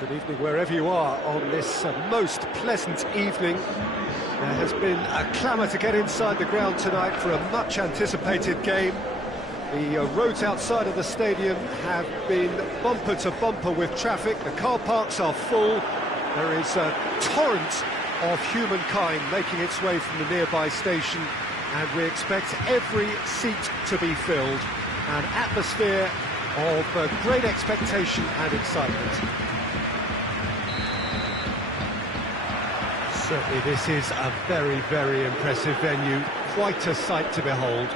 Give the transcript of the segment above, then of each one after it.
Good evening wherever you are on this most pleasant evening. There has been a clamour to get inside the ground tonight for a much-anticipated game. The roads outside of the stadium have been bumper to bumper with traffic. The car parks are full. There is a torrent of humankind making its way from the nearby station, and we expect every seat to be filled. An atmosphere of great expectation and excitement. Certainly this is a very, very impressive venue. Quite a sight to behold.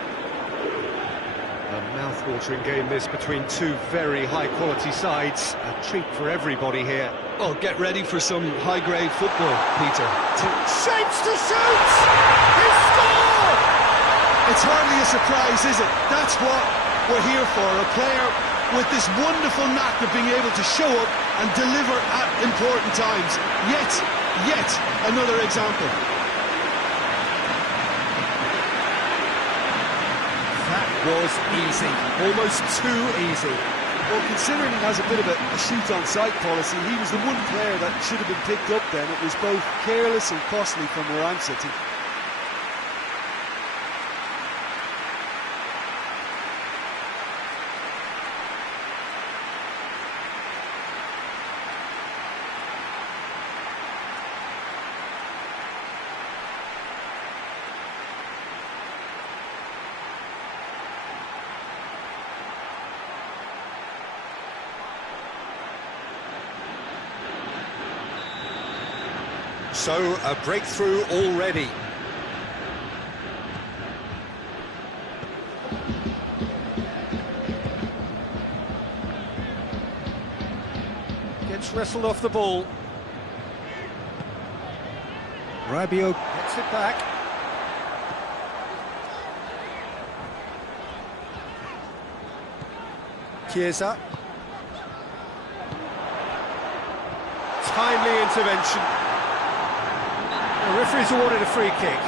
A mouth-watering game this between two very high-quality sides. A treat for everybody here. Well, get ready for some high-grade football, Peter. Shapes to shoot! He scored! It's hardly a surprise, is it? That's what we're here for. A player with this wonderful knack of being able to show up and deliver at important times. Yet another example. That was easy, almost too easy. Well, considering he has a bit of a shoot-on-sight policy, he was the one player that should have been picked up then. It was both careless and costly from where I'm sitting. So, a breakthrough already. Gets wrestled off the ball. Rabiot gets it back. Chiesa. Timely intervention. The referee's awarded a free kick.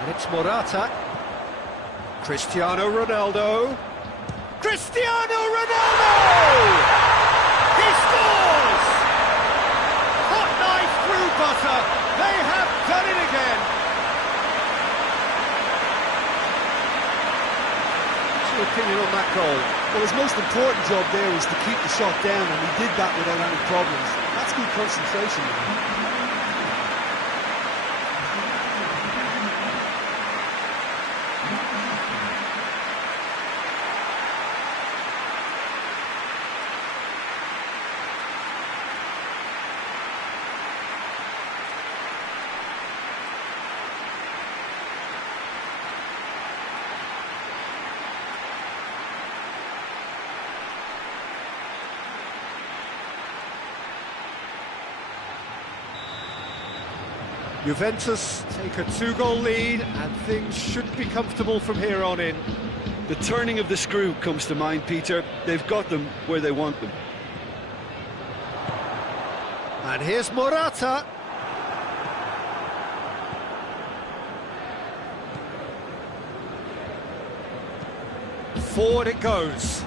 And it's Morata. Cristiano Ronaldo. Cristiano Ronaldo! He scores! Hot knife through butter. They have done it again. What's your opinion on that goal? Well, his most important job there was to keep the shot down, and he did that without any problems. That's good concentration. Juventus take a 2-goal lead, and things should be comfortable from here on in. The turning of the screw comes to mind, Peter. They've got them where they want them. And here's Morata. Forward it goes.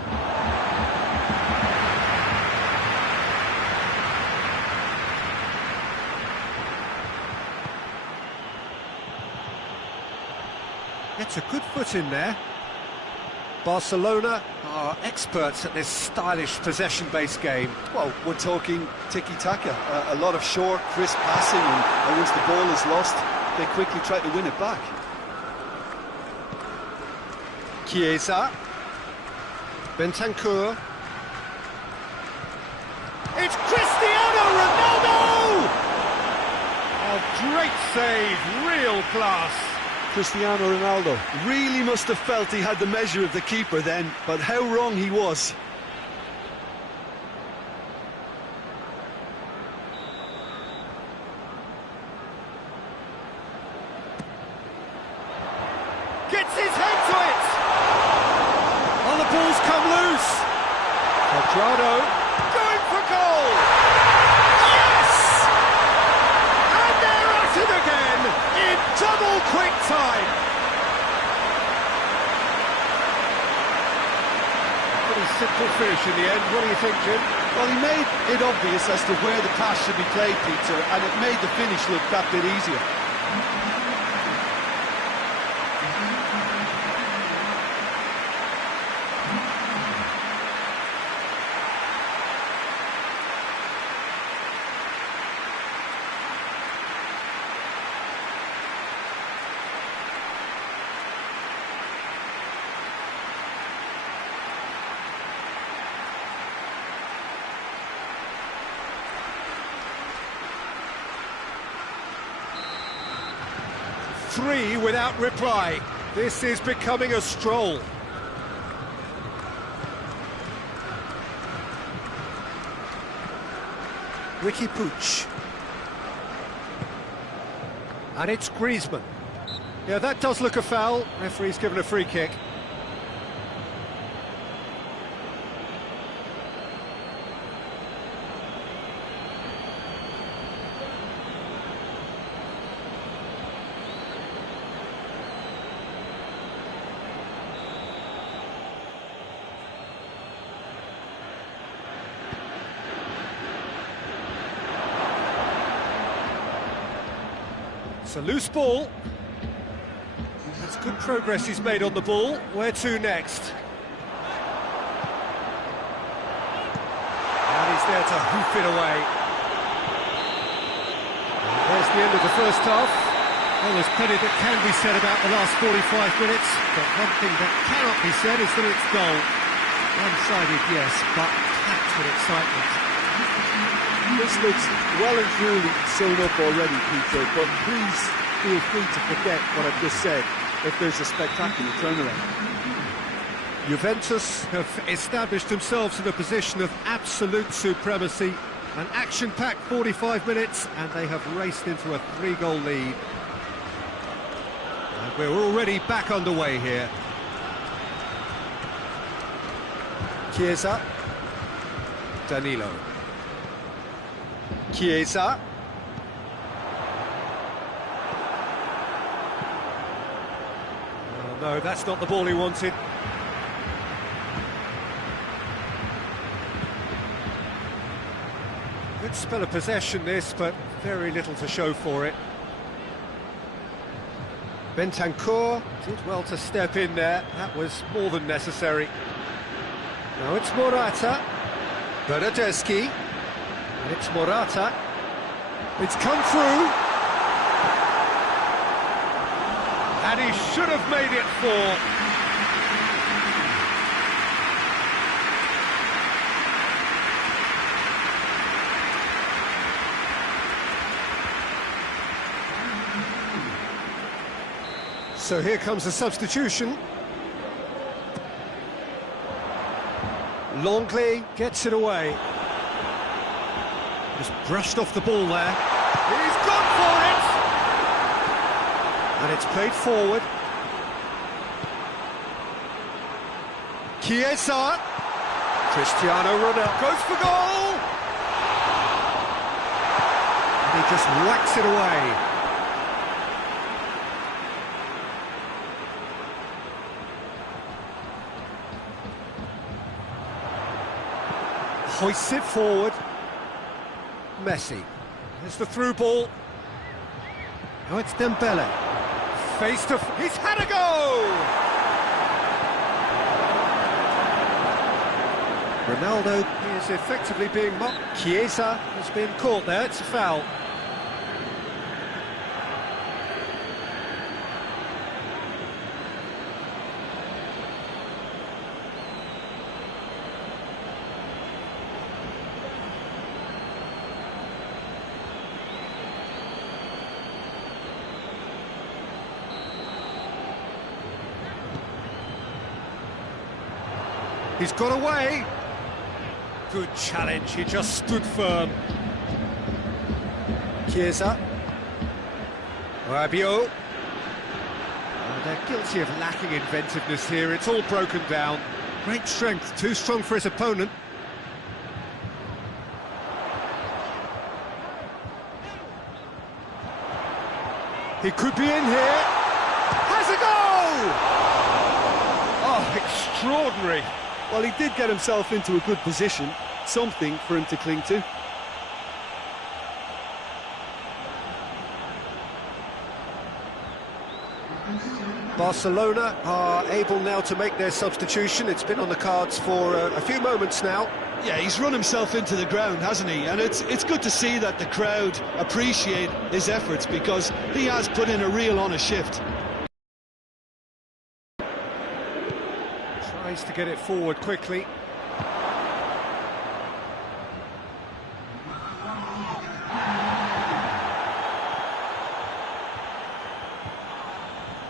Gets a good foot in there. Barcelona are experts at this stylish possession-based game. Well, we're talking tiki-taka. A lot of short, crisp passing, and once the ball is lost, they quickly try to win it back. Chiesa. Bentancur. It's Cristiano Ronaldo! A great save, real class. Cristiano Ronaldo really must have felt he had the measure of the keeper then, but how wrong he was. Gets his head to it! Cuadrado, going for goal! Yes! And they're at it again, in double quick time! Pretty simple finish in the end, what do you think, Jim? Well, he made it obvious as to where the pass should be played, Peter, and it made the finish look that bit easier. Three without reply. This is becoming a stroll. Ricky Puig. And it's Griezmann. Yeah, that does look a foul. Referee's given a free kick. It's a loose ball. That's good progress he's made on the ball. Where to next? And he's there to hoof it away. And there's the end of the first half. Well, there's plenty that can be said about the last 45 minutes, but one thing that cannot be said is that it's dull. One-sided, yes, but packed with excitement. This looks well and truly sewn up already, Peter, but please feel free to forget what I've just said if there's a spectacular turnaround. Juventus have established themselves in a position of absolute supremacy. An action-packed 45 minutes, and they have raced into a 3-goal lead. And we're already back underway here. Chiesa. Danilo. Chiesa. Oh, no, that's not the ball he wanted. Good spell of possession this, but very little to show for it. Bentancur did well to step in there. That was more than necessary. Now it's Morata. Bernardeschi. And it's Morata. It's come through. And he should have made it 4. So here comes the substitution. Longley gets it away. Just brushed off the ball there. He's gone for it! And it's played forward. Chiesa. Cristiano Ronaldo goes for goal! And he just whacks it away. Hoists it forward. Messi. There's the through ball. Now it's Dembele. Face to... He's had a go! Ronaldo is effectively being mocked. Chiesa has been caught there. It's a foul. He's got away. Good challenge, he just stood firm. Chiesa. Rabiot. Oh, they're guilty of lacking inventiveness here. It's all broken down. Great strength, too strong for his opponent. He could be in here. Has a goal! Oh, extraordinary. Well, he did get himself into a good position, something for him to cling to. Barcelona are able now to make their substitution. It's been on the cards for a few moments now. Yeah, he's run himself into the ground, hasn't he? And it's good to see that the crowd appreciate his efforts, because he has put in a real honest shift. Tries to get it forward quickly.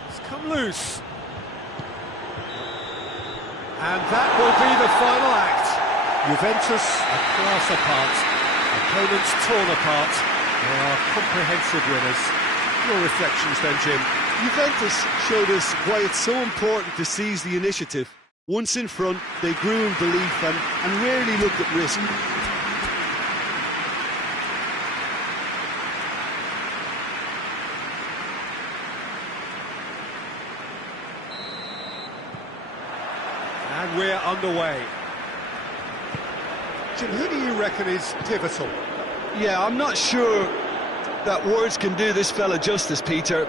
It's come loose. And that will be the final act. Juventus are class apart. Opponents torn apart. They are comprehensive winners. Your reflections then, Jim? Juventus showed us why it's so important to seize the initiative. Once in front, they grew in belief and rarely looked at risk. And we're underway. Jim, who do you reckon is pivotal? Yeah, I'm not sure that words can do this fella justice, Peter.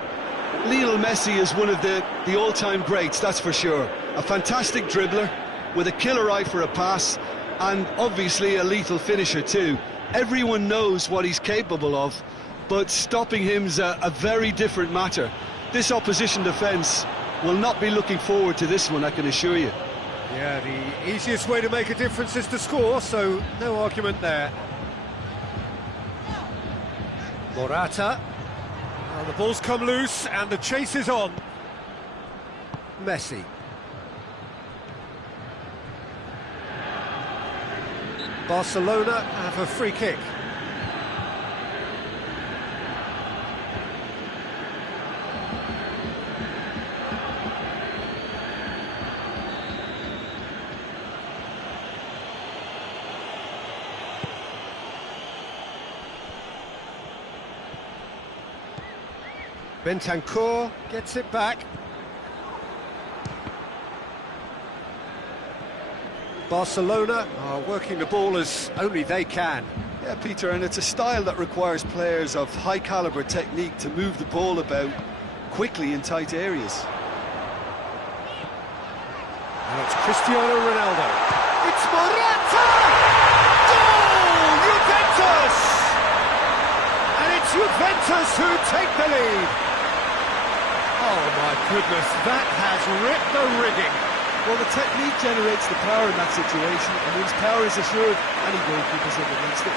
Lionel Messi is one of the all-time greats, that's for sure. A fantastic dribbler with a killer eye for a pass, and obviously a lethal finisher too. Everyone knows what he's capable of, but stopping him's a very different matter. This opposition defence will not be looking forward to this one, I can assure you. Yeah, the easiest way to make a difference is to score, so no argument there. Morata. Well, the ball's come loose and the chase is on. Messi. Barcelona have a free kick. Bentancur gets it back. Barcelona are working the ball as only they can. Yeah, Peter, and it's a style that requires players of high-caliber technique to move the ball about quickly in tight areas. And it's Cristiano Ronaldo. It's Morata! Goal! Juventus! And it's Juventus who take the lead. Oh my goodness, that has ripped the rigging. Well, the technique generates the power in that situation, and once power is assured, any goalkeeper's up against it.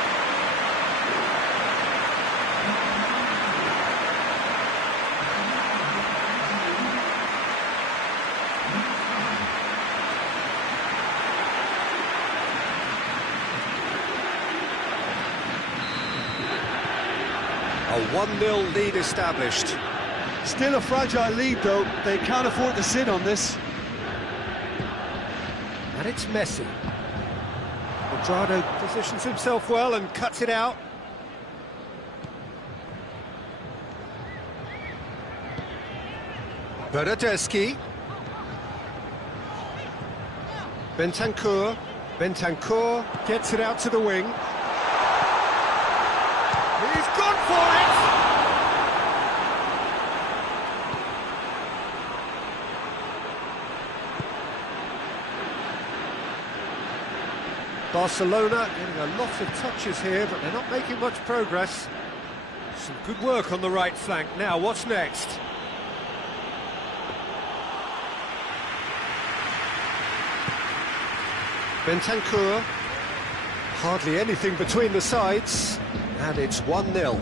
A 1-0 lead established. Still a fragile lead, though. They can't afford to sit on this. And it's Messi. Quadrado positions himself well and cuts it out. Bernardeschi. Bentancur. Bentancur gets it out to the wing. He's gone for it! Barcelona getting a lot of touches here, but they're not making much progress. Some good work on the right flank. Now, what's next? Bentancur. Hardly anything between the sides. And it's 1-0.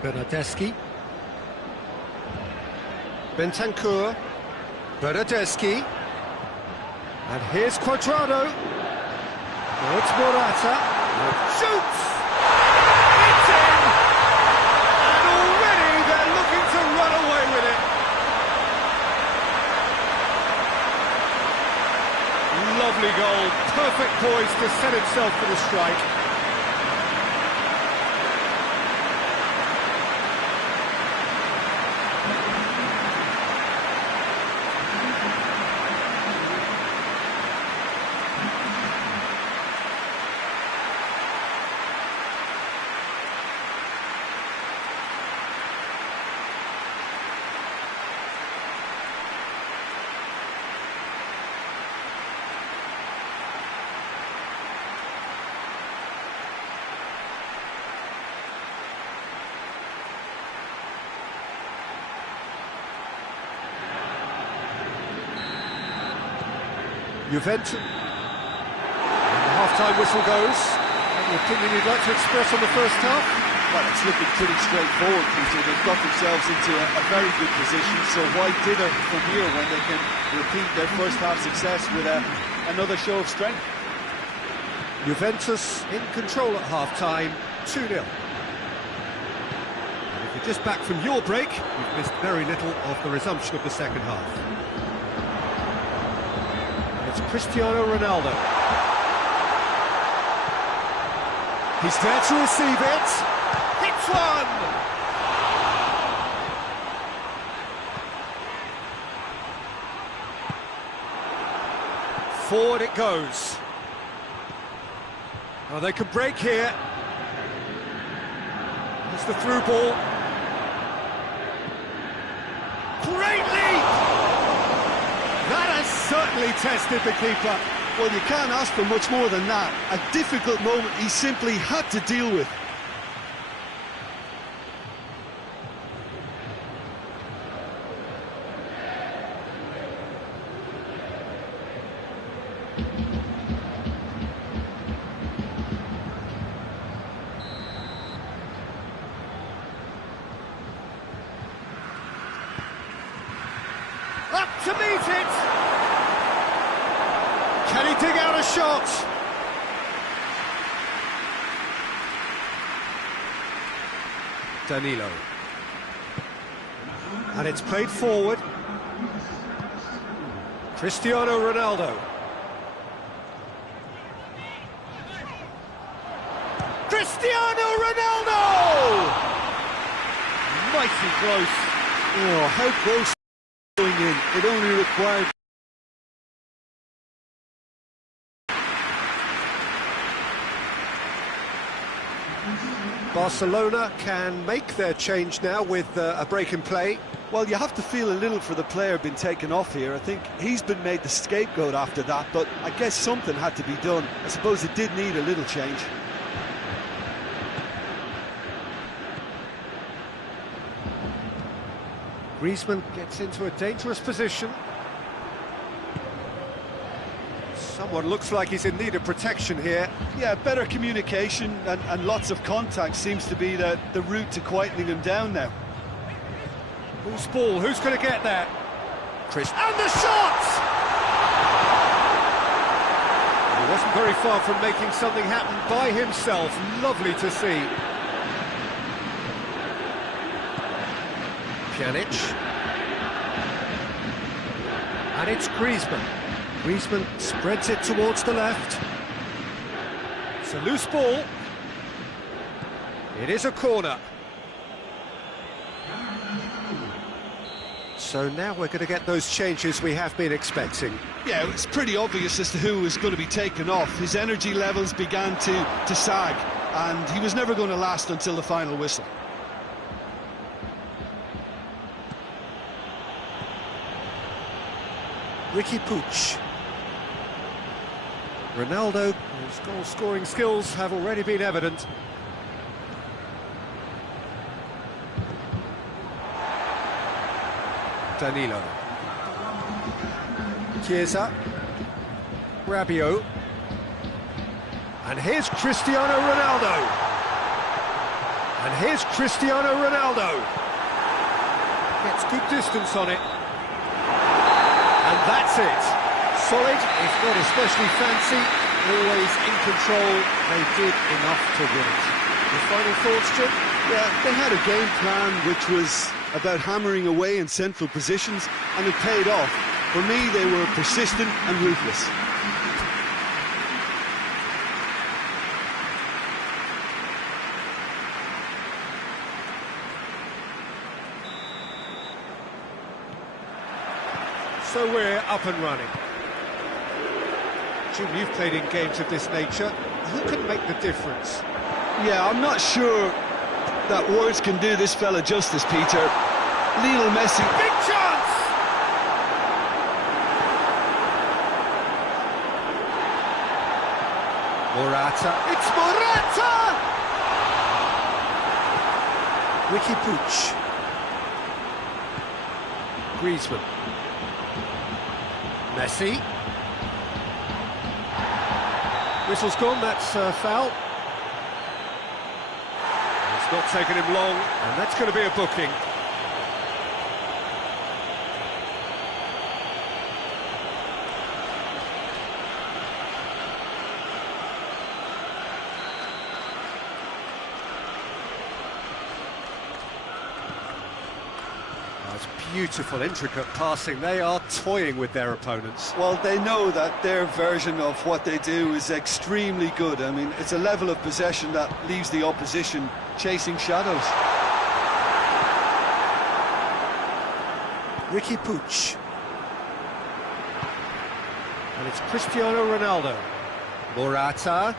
Bernardeschi. Bentancur. Bernardeschi. And here's Quadrado. Now it's Morata. Shoots! It's in! And already they're looking to run away with it. Lovely goal. Perfect poise to set himself for the strike. Juventus. And the half-time whistle goes. Any opinion you'd like to express on the first half? Well, it's looking pretty straightforward, Peter. They've got themselves into a very good position, so why dither from here when they can repeat their first half success with another show of strength? Juventus in control at half-time, 2-0. And if you're just back from your break, you've missed very little of the resumption of the second half. It's Cristiano Ronaldo. He's there to receive it. Hits one! Forward it goes. Oh, they could break here. It's the through ball. Great leap! That has certainly tested the keeper. Well, you can't ask for much more than that. A difficult moment he simply had to deal with. Up to meet it! Can he dig out a shot? Danilo. And it's played forward. Cristiano Ronaldo. Cristiano Ronaldo! Mighty close. Oh, how close going in. It only required... Barcelona can make their change now with a break in play. Well, you have to feel a little for the player being taken off here. I think he's been made the scapegoat after that, but I guess something had to be done. I suppose it did need a little change. Griezmann gets into a dangerous position. Someone looks like he's in need of protection here. Yeah, better communication and lots of contact seems to be the route to quietening him down now. Who's ball? Who's going to get there? Chris. And the shot! He wasn't very far from making something happen by himself. Lovely to see. Pjanic. And it's Griezmann. Griezmann spreads it towards the left. It's a loose ball. It is a corner. So now we're going to get those changes we have been expecting. Yeah, it's pretty obvious as to who was going to be taken off. His energy levels began to sag, and he was never going to last until the final whistle. Ricky Puig. Ronaldo, whose goal-scoring skills have already been evident. Danilo. Chiesa. Rabiot. And here's Cristiano Ronaldo. And here's Cristiano Ronaldo. Gets good distance on it. And that's it. Solid, if not especially fancy, always in control. They did enough to win it. Your final thoughts, Jim? Yeah, they had a game plan which was about hammering away in central positions, and it paid off. For me, they were persistent and ruthless. So we're up and running. Jim, you've played in games of this nature. Who can make the difference? Yeah, I'm not sure that words can do this fella justice, Peter. Lionel Messi. Big chance! Morata. It's Morata! Ricky Puig. Griezmann. Messi. Whistle's gone, that's foul. It's not taken him long, and that's going to be a booking. That's beautiful, intricate passing. They are toying with their opponents. Well, they know that their version of what they do is extremely good. I mean, it's a level of possession that leaves the opposition chasing shadows. Ricky Puig. And it's Cristiano Ronaldo. Morata.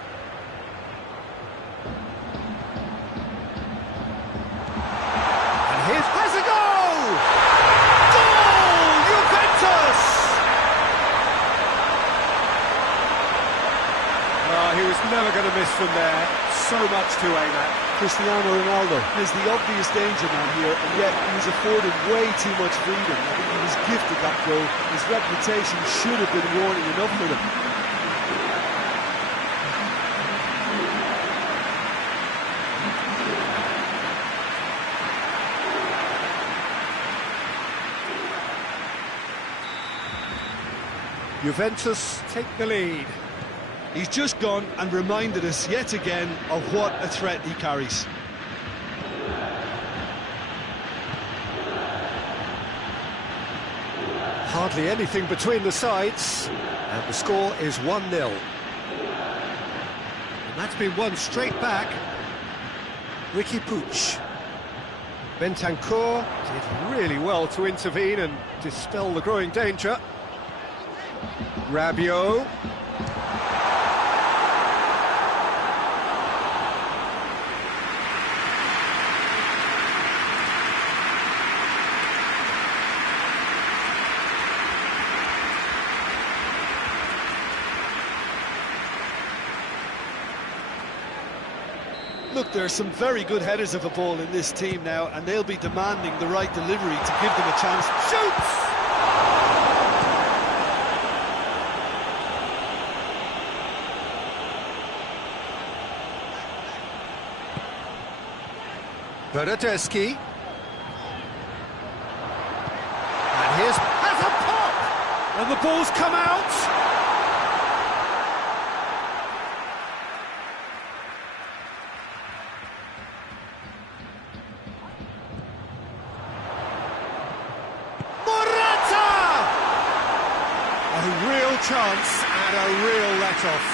And here's has a goal! Goal! Juventus! Oh, he was never going to miss from there. So much to aim at. Cristiano Ronaldo is the obvious danger man here, and yet he was afforded way too much freedom. I think he was gifted that goal. His reputation should have been warning enough for him. Juventus take the lead. He's just gone and reminded us yet again of what a threat he carries. Hardly anything between the sides, and the score is 1-0. And that's been won straight back. Ricky Puig. Bentancur did really well to intervene and dispel the growing danger. Rabiot. Look, there are some very good headers of a ball in this team now, and they'll be demanding the right delivery to give them a chance. Shoots! Bernardeschi. And here's has a pop! And the ball's come out! A real chance and a real let-off.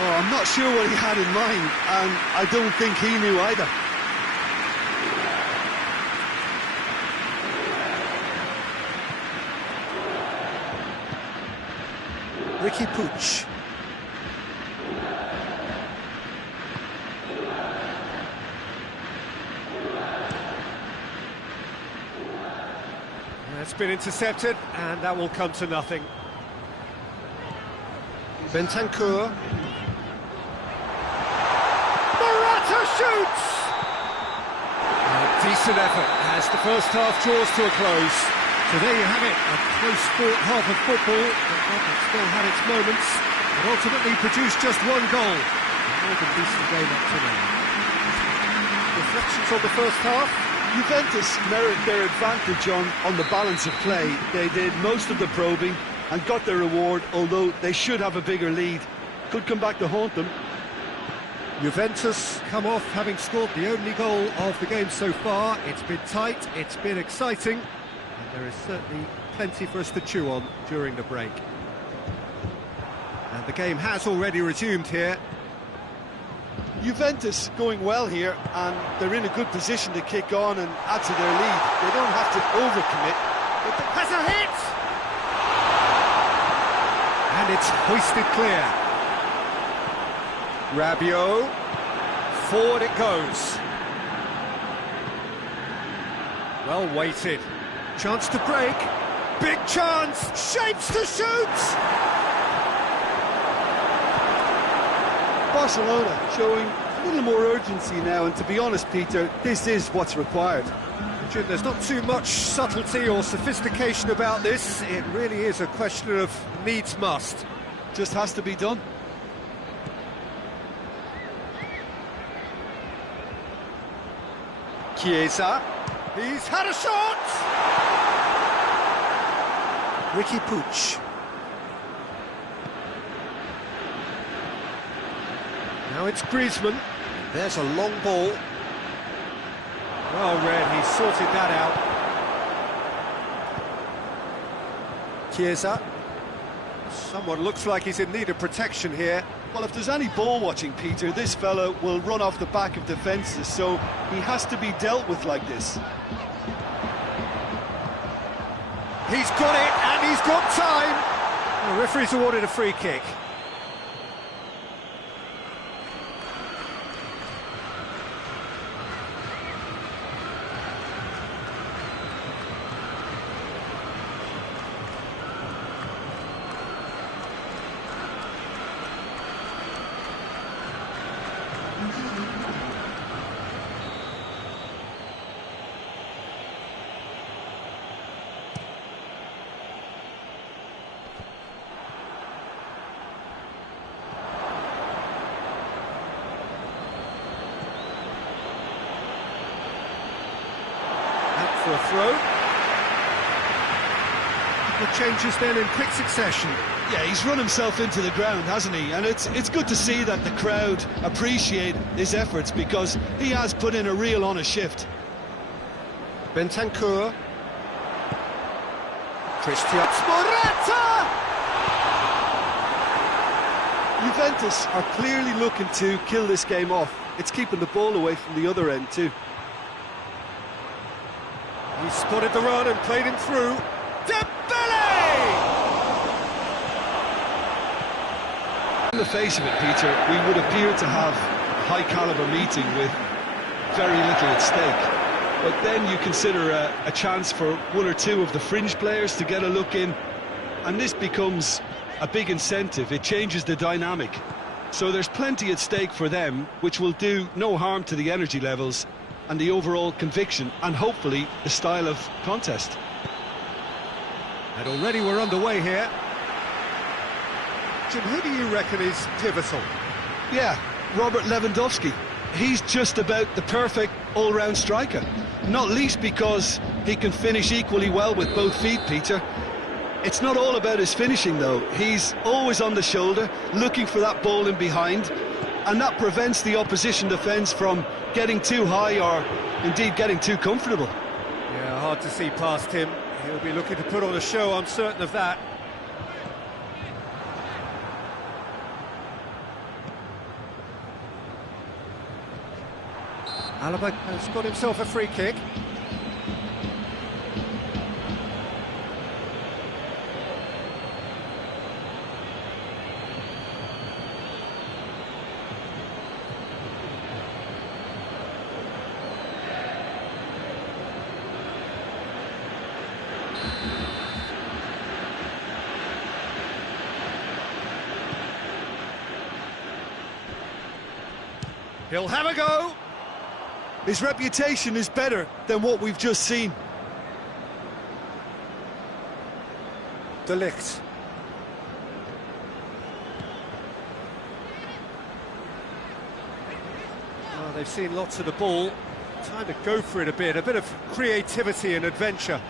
Oh, I'm not sure what he had in mind, and I don't think he knew either. Ricky Puig. That's been intercepted, and that will come to nothing. Bentancur. Morata shoots! A decent effort as the first half draws to a close. So there you have it, a close-fought half of football, but one that still had its moments, and ultimately produced just one goal. A more than decent game up to now. Reflections on the first half? Juventus merit their advantage on the balance of play. They did most of the probing and got their reward, although they should have a bigger lead. Could come back to haunt them. Juventus come off having scored the only goal of the game so far. It's been tight, it's been exciting, and there is certainly plenty for us to chew on during the break. And the game has already resumed here. Juventus going well here, and they're in a good position to kick on and add to their lead. They don't have to overcommit. But has a hit! And it's hoisted clear. Rabiot, forward it goes. Well weighted. Chance to break. Big chance. Shapes to shoot. Barcelona showing a little more urgency now, and to be honest, Peter, this is what's required. Jim, there's not too much subtlety or sophistication about this. It really is a question of needs must. Just has to be done. Chiesa. He's had a shot! Ricky Puig. Now it's Griezmann. There's a long ball. Well read, he sorted that out. Chiesa. Someone looks like he's in need of protection here. Well, if there's any ball watching, Peter, this fella will run off the back of defences, so he has to be dealt with like this. He's got it, and he's got time! The referee's awarded a free kick. For a throw. The changes then in quick succession. Yeah, he's run himself into the ground, hasn't he? And it's good to see that the crowd appreciate his efforts, because he has put in a real honest shift. Bentancur. Christian Morata! Juventus are clearly looking to kill this game off. It's keeping the ball away from the other end too. He spotted the run and played him through. Dembele! On the face of it, Peter, we would appear to have a high-caliber meeting with very little at stake. But then you consider a chance for one or two of the fringe players to get a look in, and this becomes a big incentive. It changes the dynamic. So there's plenty at stake for them, which will do no harm to the energy levels and the overall conviction, and hopefully the style of contest. And already we're underway here. Jim, who do you reckon is pivotal? Yeah, Robert Lewandowski. He's just about the perfect all-round striker. Not least because he can finish equally well with both feet, Peter. It's not all about his finishing, though. He's always on the shoulder, looking for that ball in behind, and that prevents the opposition defence from getting too high or indeed getting too comfortable. Yeah, hard to see past him. He'll be looking to put on a show, I'm certain of that. Alaba has got himself a free kick. He'll have a go. His reputation is better than what we've just seen. De Ligt. Oh, they've seen lots of the ball. Time to go for it a bit of creativity and adventure.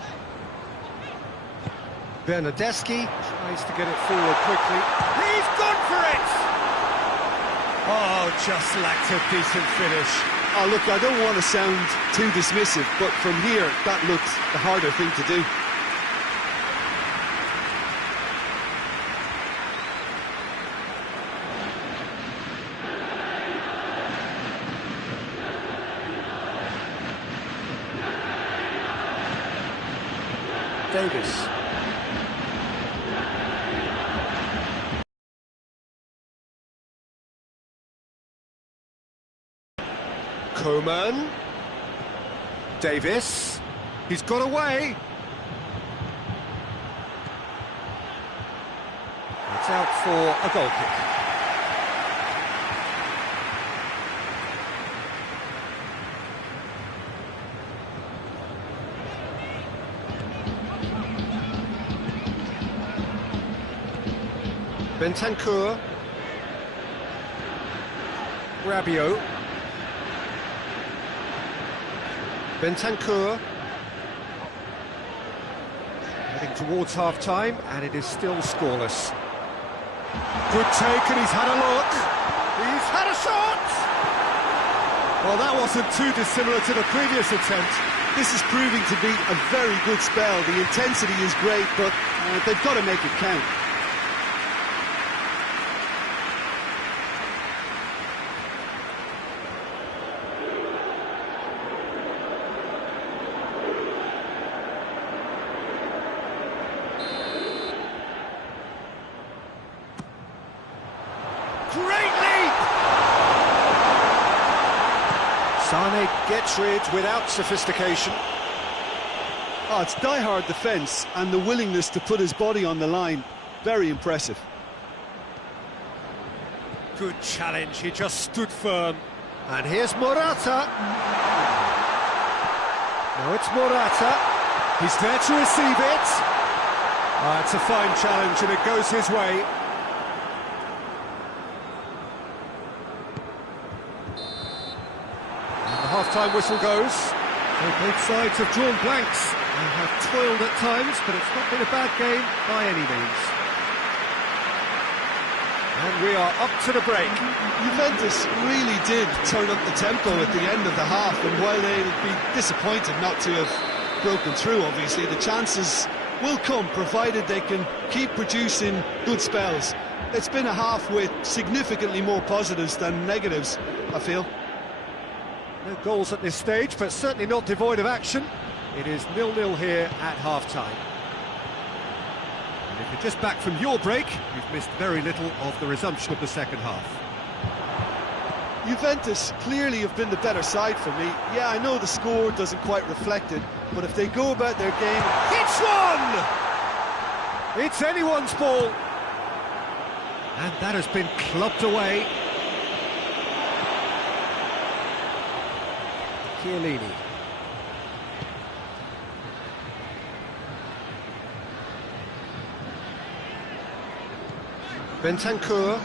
Bernardeschi tries to get it forward quickly. He's gone for it! Oh, just lacked a decent finish. Oh, look, I don't want to sound too dismissive, but from here, that looks the harder thing to do. Davis. Coman. Davis. He's got away. It's out for a goal kick. Bentancur. Rabiot. Bentancur. Heading towards half-time, and it is still scoreless. Good take, and he's had a look. He's had a shot! Well, that wasn't too dissimilar to the previous attempt. This is proving to be a very good spell. The intensity is great, but they've got to make it count. Great leap! Sane gets rid without sophistication. Oh, it's die-hard defence and the willingness to put his body on the line. Very impressive. Good challenge, he just stood firm. And here's Morata. No, it's Morata. He's there to receive it. It's a fine challenge and it goes his way. Half-time whistle goes. So both sides have drawn blanks and have toiled at times, but it's not been a bad game by any means. And we are up to the break. Juventus really did turn up the tempo at the end of the half, and while they'll be disappointed not to have broken through, obviously, the chances will come, provided they can keep producing good spells. It's been a half with significantly more positives than negatives, I feel. No goals at this stage, but certainly not devoid of action. It is 0-0 here at half-time. And if you're just back from your break, you've missed very little of the resumption of the second half. Juventus clearly have been the better side for me. Yeah, I know the score doesn't quite reflect it, but if they go about their game... It's one! It's anyone's ball! And that has been clubbed away. Chiellini. Bentancur.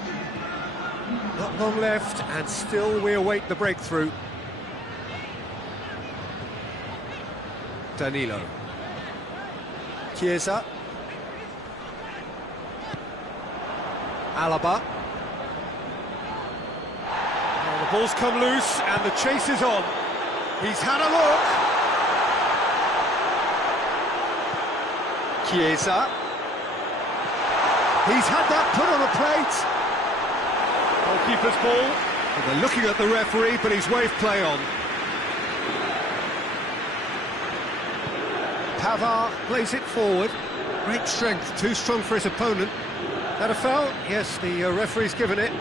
Not long left, and still we await the breakthrough. Danilo. Chiesa. Alaba. Well, the ball's come loose, and the chase is on. He's had a look. Chiesa. He's had that put on a plate. Goalkeeper's ball. Well, they're looking at the referee, but he's waved play on. Pavard plays it forward. Great strength, too strong for his opponent. That a foul? Yes, the referee's given it.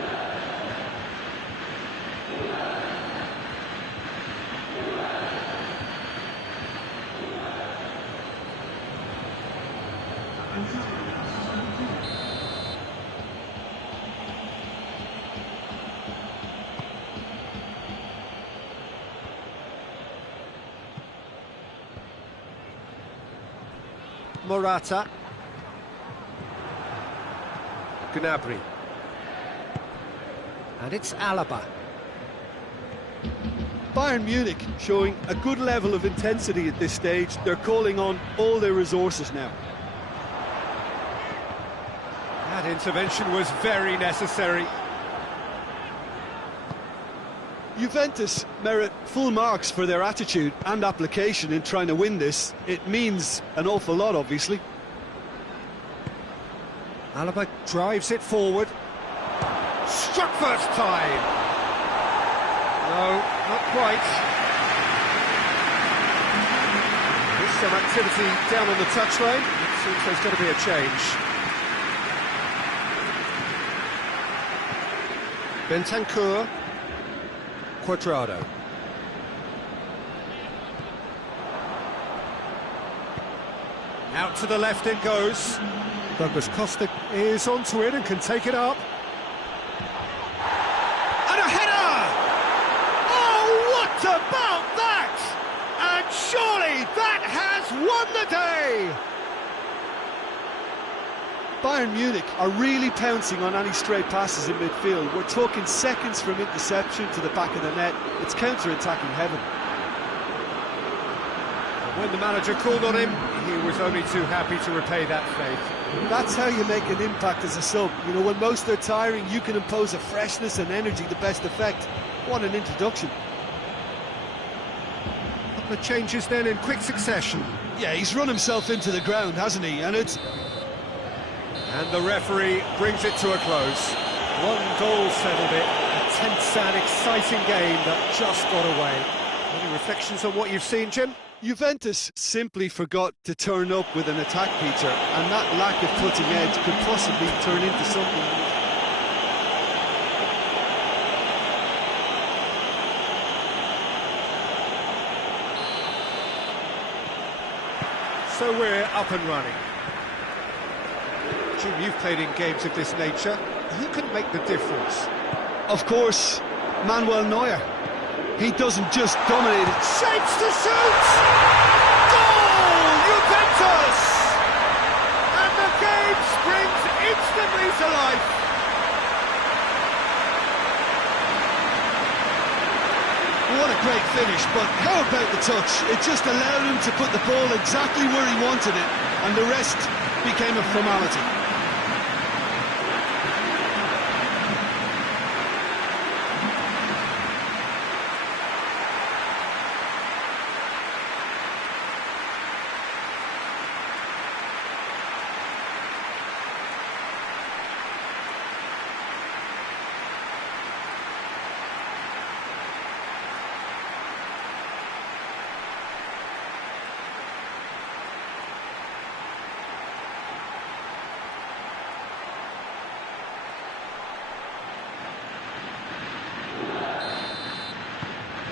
Morata. Gnabry. And it's Alaba. Bayern Munich showing a good level of intensity at this stage. They're calling on all their resources now. That intervention was very necessary. Juventus merit full marks for their attitude and application in trying to win this. It means an awful lot, obviously. Alaba drives it forward. Struck first time. No, not quite. There's some activity down on the touchline. It seems there's going to be a change. Bentancur. Quadrado. Out to the left it goes. Douglas Costa is onto it and can take it up. And a header! Oh, what about that? And surely that has won the day! Bayern Munich are really pouncing on any stray passes in midfield. We're talking seconds from interception to the back of the net. It's counter-attacking heaven. When the manager called on him, he was only too happy to repay that faith. That's how you make an impact as a sub. You know, when most are tiring, you can impose a freshness and energy to best effect. What an introduction. Couple of changes then in quick succession. Yeah, he's run himself into the ground, hasn't he? And the referee brings it to a close. One goal settled it. A tense and exciting game that just got away. Any reflections on what you've seen, Jim? Juventus simply forgot to turn up with an attack, Peter, and that lack of cutting edge could possibly turn into something. So we're up and running. Jim, you've played in games of this nature. Who can make the difference? Of course, Manuel Neuer. He doesn't just dominate it. Shapes to shoot! Goal! Juventus! And the game springs instantly to life. What a great finish, but how about the touch? It just allowed him to put the ball exactly where he wanted it, and the rest became a formality.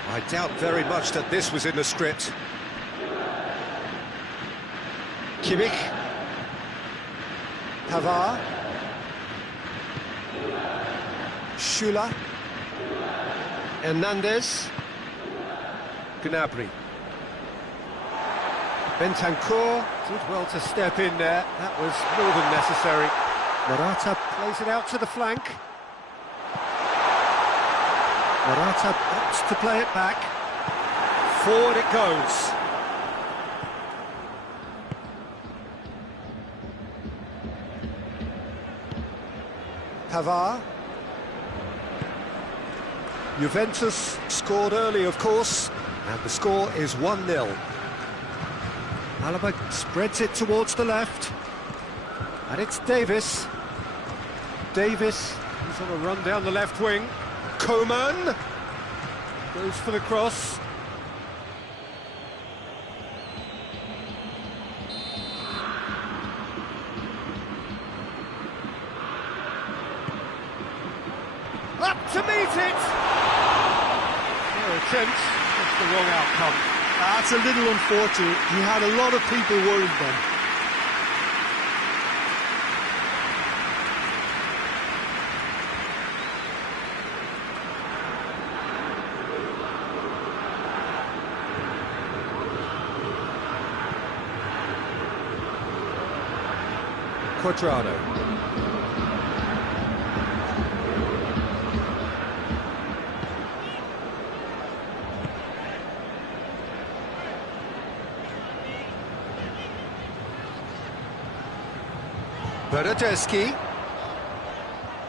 I doubt very much that this was in the script. Kimmich. Pavard. Schüller. Hernandez. Gnabry. Bentancur did well to step in there. That was more than necessary. Morata plays it out to the flank. Morata opts to play it back. Forward it goes. Pavard. Juventus scored early, of course, and the score is 1-0. Alaba spreads it towards the left, and it's Davis. Davis, he's on a run down the left wing. Coman goes for the cross. Up to meet it! Fair attempt, just the wrong outcome. That's a little unfortunate. He had a lot of people worried then. Quadrado. Bernardeschi.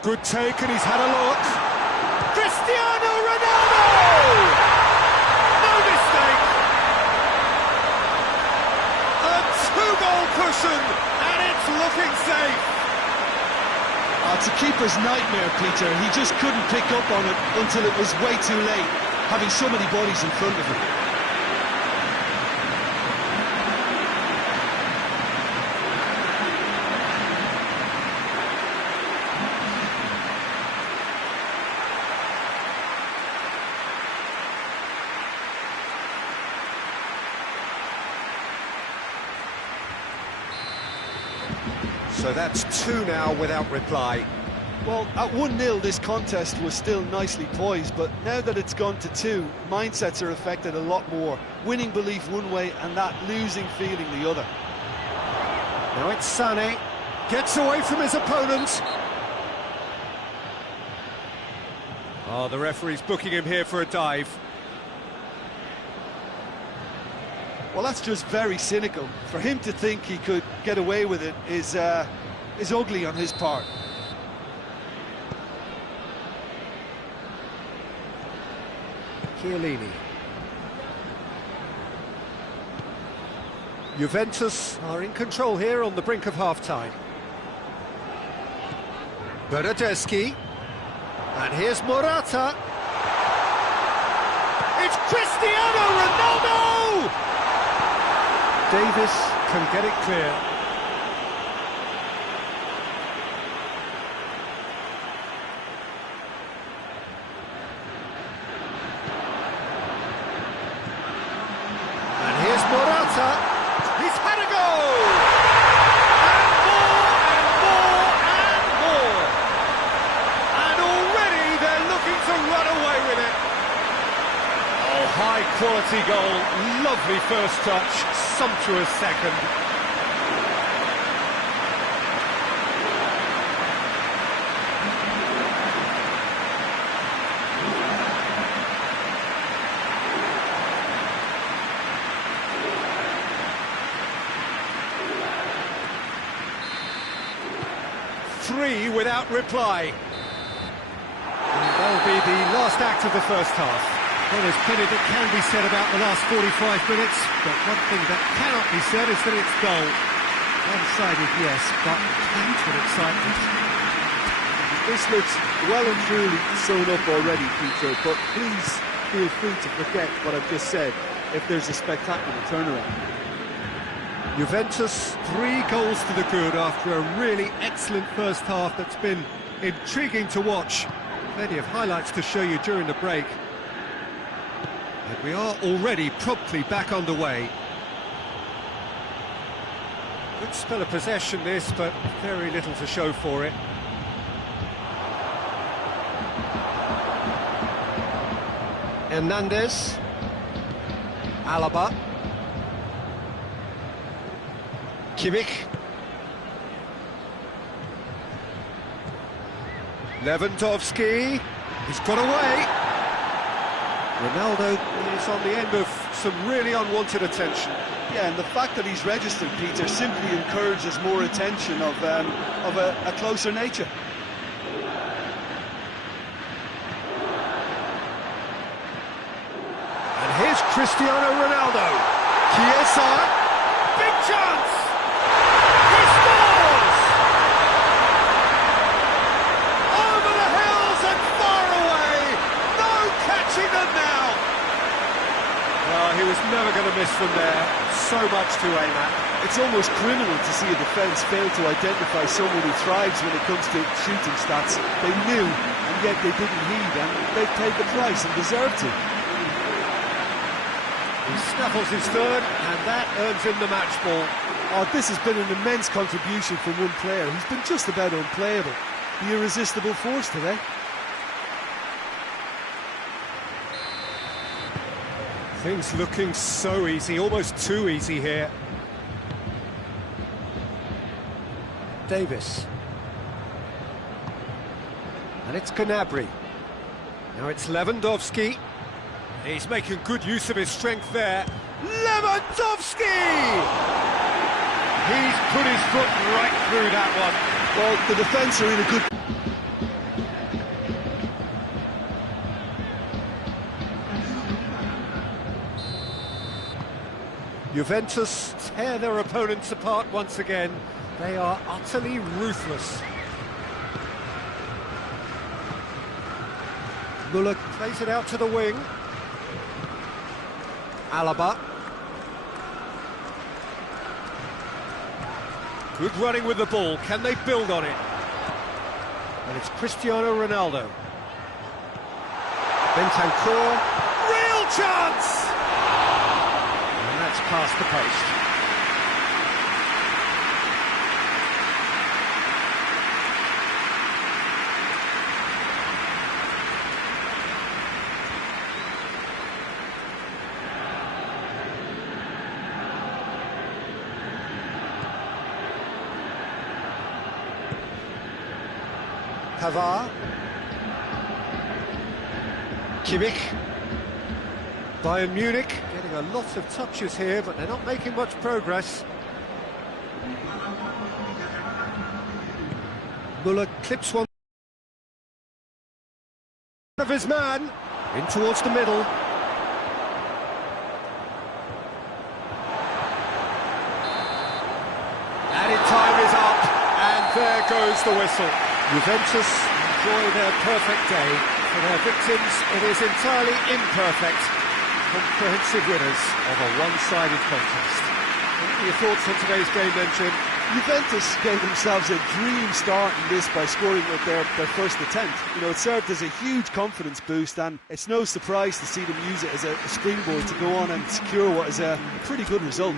Good take, and he's had a look. Cristiano Ronaldo! No mistake! A two-goal cushion, and it's looking safe. It's a keeper's nightmare, Peter. He just couldn't pick up on it until it was way too late, having so many bodies in front of him. So that's 2 now without reply. Well, at 1-0 this contest was still nicely poised, but now that it's gone to 2, mindsets are affected a lot more. Winning belief one way and that losing feeling the other. Now it's Sané, gets away from his opponent. Oh, the referee's booking him here for a dive. Well, that's just very cynical. For him to think he could get away with it is ugly on his part. Chiellini. Juventus are in control here on the brink of half-time. Bernardeschi. And here's Morata. It's Cristiano Ronaldo! Davis can get it clear. And here's Morata. He's had a go! And more, and more! And already they're looking to run away with it. Oh, high-quality goal, lovely first touch, sumptuous second. Three without reply. And that'll be the last act of the first half. Well, there's plenty that can be said about the last 45 minutes, but one thing that cannot be said is that it's dull. One-sided, yes, but total excitement. This looks well and truly sewn up already, Peter, but please feel free to forget what I've just said if there's a spectacular turnaround. Juventus, 3 goals to the good after a really excellent first half that's been intriguing to watch. Plenty of highlights to show you during the break. And we are already promptly back underway. Good spell of possession this, but very little to show for it. Hernandez. Alaba. Kimmich. Lewandowski. He's got away. Ronaldo is on the end of some really unwanted attention. Yeah, and the fact that he's registered, Peter, simply encourages more attention of a closer nature. And here's Cristiano Ronaldo. Chiesa. Big chance! He scores! Over the hills and far away! No catching them now! Well, he was never going to miss them there. So much to aim at. It's almost criminal to see a defence fail to identify someone who thrives when it comes to shooting stats. They knew, and yet they didn't heed, and they paid the price and deserved to. He snaffles his third, and that earns him the match ball. Oh, this has been an immense contribution from one player. He's been just about unplayable. The irresistible force today. Things looking so easy, almost too easy here. Davis. And it's Gnabry. Now it's Lewandowski. He's making good use of his strength there. Lewandowski! He's put his foot right through that one. Well, the defence are in a good... Juventus tear their opponents apart once again. They are utterly ruthless. Müller plays it out to the wing. Alaba. Good running with the ball. Can they build on it? And it's Cristiano Ronaldo. Bentancur. Real chance! And that's past the post. Pavard. Kimmich. Bayern Munich getting a lot of touches here, but they're not making much progress. Muller clips one of his man in towards the middle. Added time is up, and there goes the whistle. Juventus enjoy their perfect day. For their victims, it is entirely imperfect. Comprehensive winners of a one-sided contest. What are your thoughts on today's game then, Jim? Juventus gave themselves a dream start in this by scoring with their first attempt. You know, it served as a huge confidence boost, and it's no surprise to see them use it as a springboard to go on and secure what is a pretty good result.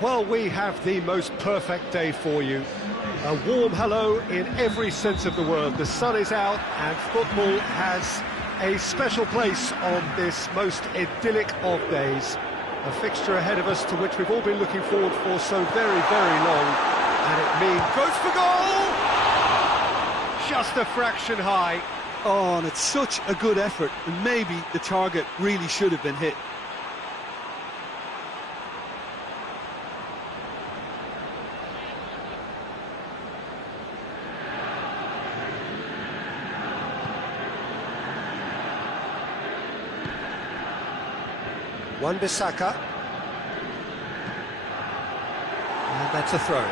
Well, we have the most perfect day for you. A warm hello in every sense of the word. The sun is out and football has a special place on this most idyllic of days. A fixture ahead of us to which we've all been looking forward for so very, very long. And it means goes for goal! Just a fraction high. Oh, and it's such a good effort, and maybe the target really should have been hit. Wan-Bissaka. And that's a throw.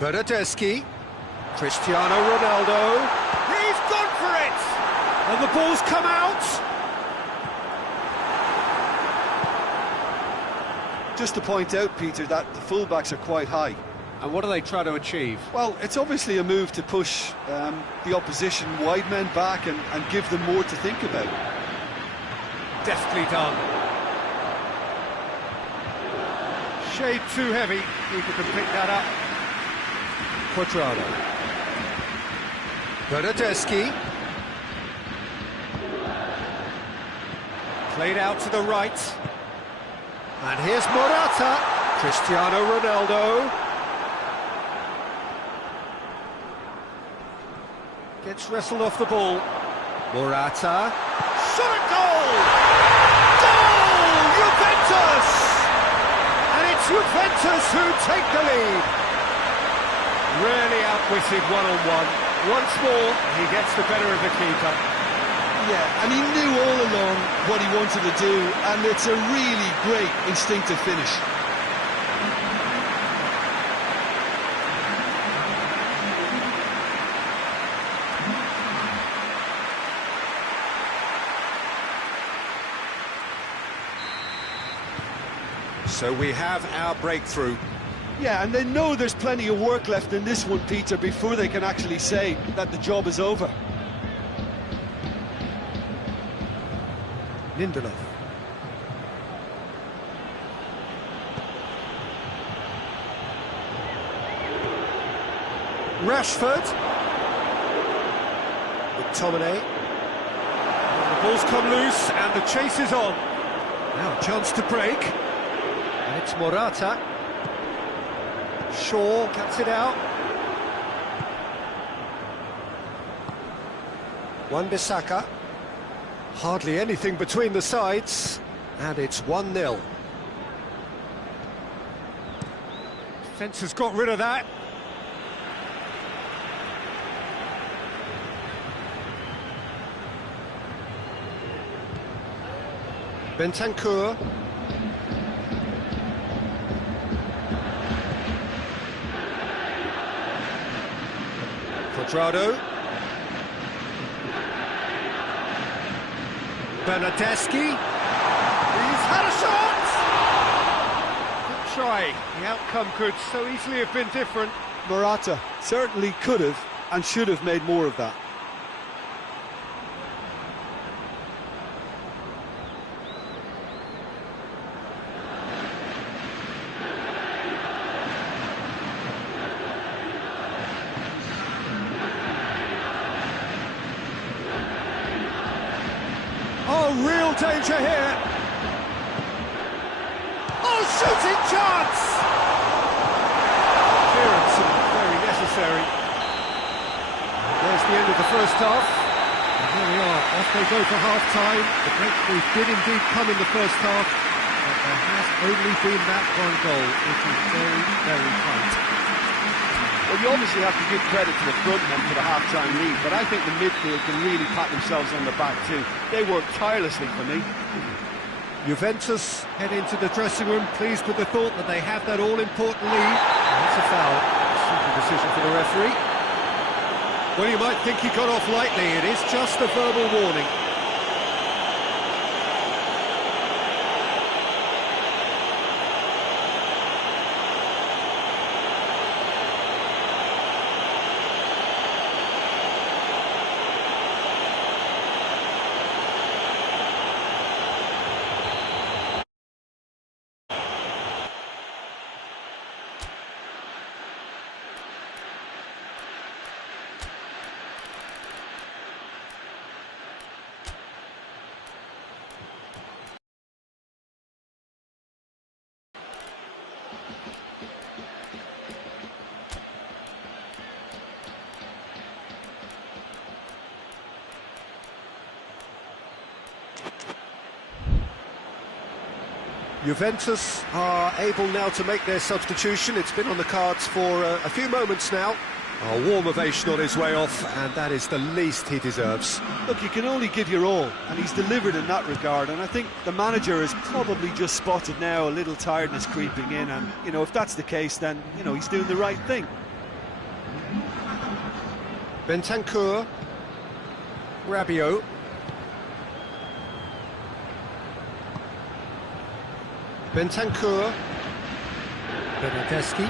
Bernardeschi. Cristiano Ronaldo. He's gone for it! And the ball's come out! Just to point out, Peter, that the fullbacks are quite high. And what do they try to achieve? Well, it's obviously a move to push the opposition wide men back and give them more to think about. Deftly done. Shade too heavy. Keeper can pick that up. Quadrado. Bernardeschi. Played out to the right. And here's Morata. Cristiano Ronaldo. Gets wrestled off the ball. Morata. Shot at goal! Goal! Juventus! And it's Juventus who take the lead. Really outwitted one-on-one. Once more, he gets the better of the keeper. Yeah, and he knew all along what he wanted to do, and it's a really great instinctive finish. So we have our breakthrough. Yeah, and they know there's plenty of work left in this one, Peter, before they can actually say that the job is over. Lindelof. Rashford. McTominay. The ball's come loose and the chase is on. Now a chance to break. And it's Morata. Shaw cuts it out. Wan-Bissaka. Hardly anything between the sides. And it's 1-0. Defence has got rid of that. Bentancur. Quadrado. Bernardeschi. He's had a shot! Good try. The outcome could so easily have been different. Morata certainly could have and should have made more of that. Oh, real danger here. Oh, shooting chance! Clearance and very necessary. There's the end of the first half. And here we are, off they go for half-time. The breakthrough did indeed come in the first half, but there has only been that one goal. It is very, very tight. Well, you obviously have to give credit to the front men for the half-time lead, but I think the midfield can really pat themselves on the back too. They work tirelessly for me. Juventus head into the dressing room, pleased with the thought that they have that all-important lead. That's a foul. Simple decision for the referee. Well, you might think he got off lightly. It is just a verbal warning. Juventus are able now to make their substitution. It's been on the cards for a few moments now. A warm ovation on his way off, and that is the least he deserves. Look, you can only give your all, and he's delivered in that regard, and I think the manager has probably just spotted now a little tiredness creeping in, and, you know, if that's the case, then, you know, he's doing the right thing. Bentancur, Rabiot. Bentancur, Bernardeschi.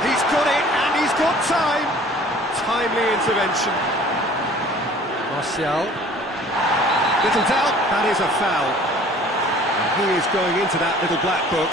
He's got it, and he's got time. Timely intervention. Martial. Little doubt, that is a foul. And he is going into that little black book.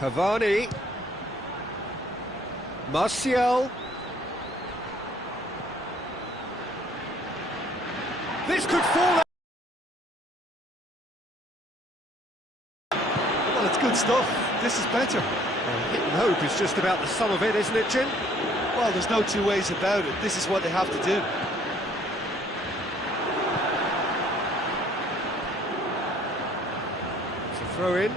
Cavani, Martial. This could fall. Well, it's good stuff. This is better. Well, hit and hope is just about the sum of it, isn't it, Jim? Well, there's no two ways about it. This is what they have to do. It's a throw in.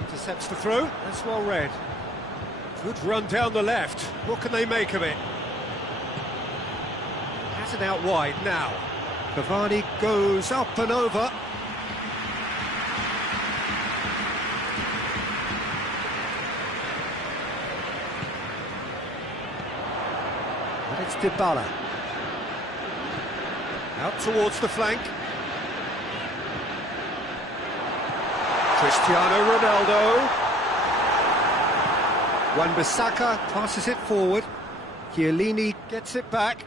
Intercepts the throw, that's well read. Good run down the left, what can they make of it? Has it out wide now. Cavani goes up and over. And it's Dybala. Out towards the flank. Cristiano Ronaldo. Wan-Bissaka passes it forward. Chiellini gets it back.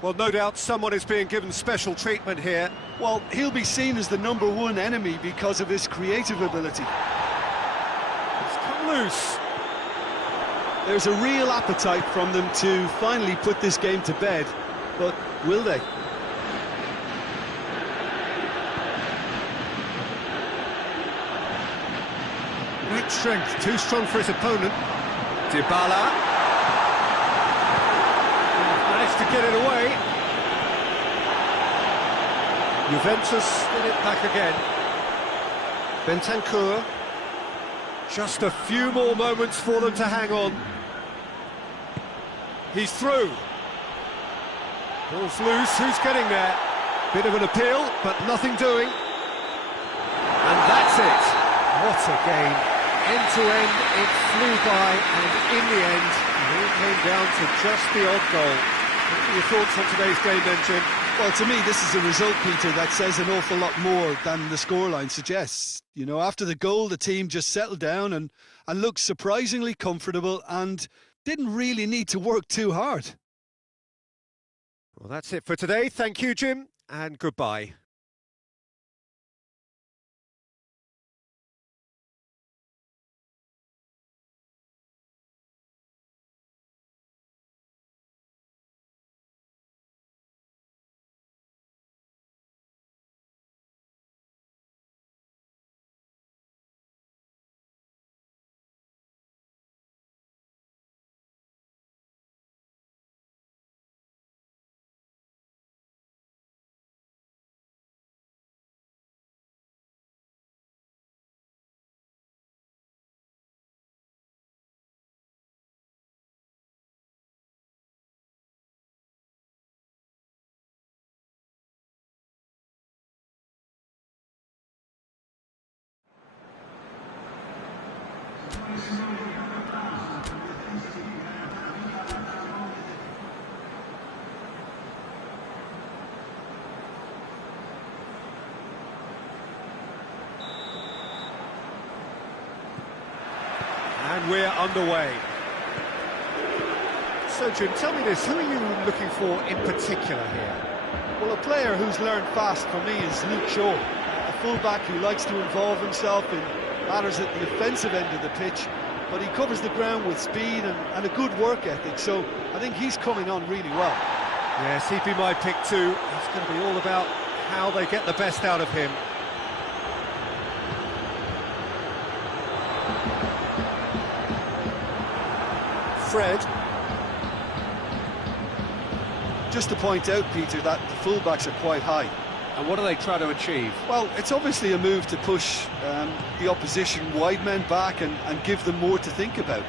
Well, no doubt someone is being given special treatment here. Well, he'll be seen as the #1 enemy because of his creative ability. It's come loose. There's a real appetite from them to finally put this game to bed, but will they? Great strength, too strong for his opponent. Dybala. Managed to get it away. Juventus get it back again. Bentancur. Just a few more moments for them to hang on. He's through. Ball's loose, who's getting there? Bit of an appeal, but nothing doing. And that's it. What a game. End to end, it flew by, and in the end, it all came down to just the odd goal. What are your thoughts on today's game then, Jim? Well, to me, this is a result, Peter, that says an awful lot more than the scoreline suggests. You know, after the goal, the team just settled down and looked surprisingly comfortable and didn't really need to work too hard. Well, that's it for today. Thank you, Jim, and goodbye. And we're underway. So, Jim, tell me this, who are you looking for in particular here? Well, a player who's learned fast for me is Luke Shaw, a fullback who likes to involve himself in matters at the offensive end of the pitch, but he covers the ground with speed and a good work ethic, so I think he's coming on really well. Yes, he'd be my pick too. It's going to be all about how they get the best out of him. Fred. Just to point out, Peter, that the fullbacks are quite high. And what do they try to achieve? Well, it's obviously a move to push the opposition wide men back and give them more to think about.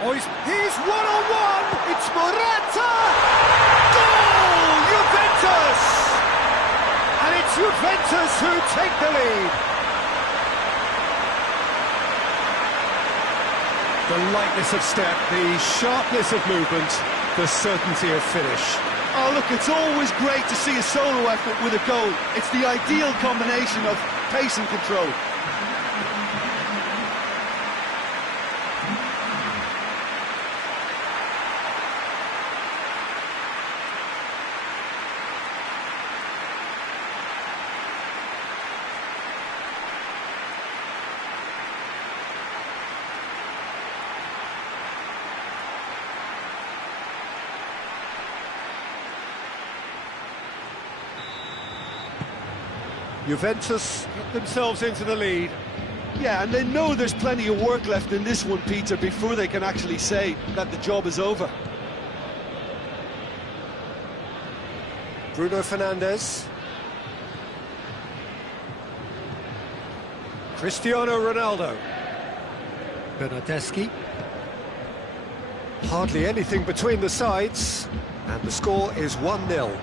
Oh, he's one-on-one! It's Morata! Goal! Juventus! And it's Juventus who take the lead. The lightness of step, the sharpness of movement, the certainty of finish. Oh, look, it's always great to see a solo effort with a goal. It's the ideal combination of pace and control. Juventus get themselves into the lead. Yeah, and they know there's plenty of work left in this one, Peter, before they can actually say that the job is over. Bruno Fernandes. Cristiano Ronaldo. Bernardeschi. Hardly anything between the sides, and the score is 1-0.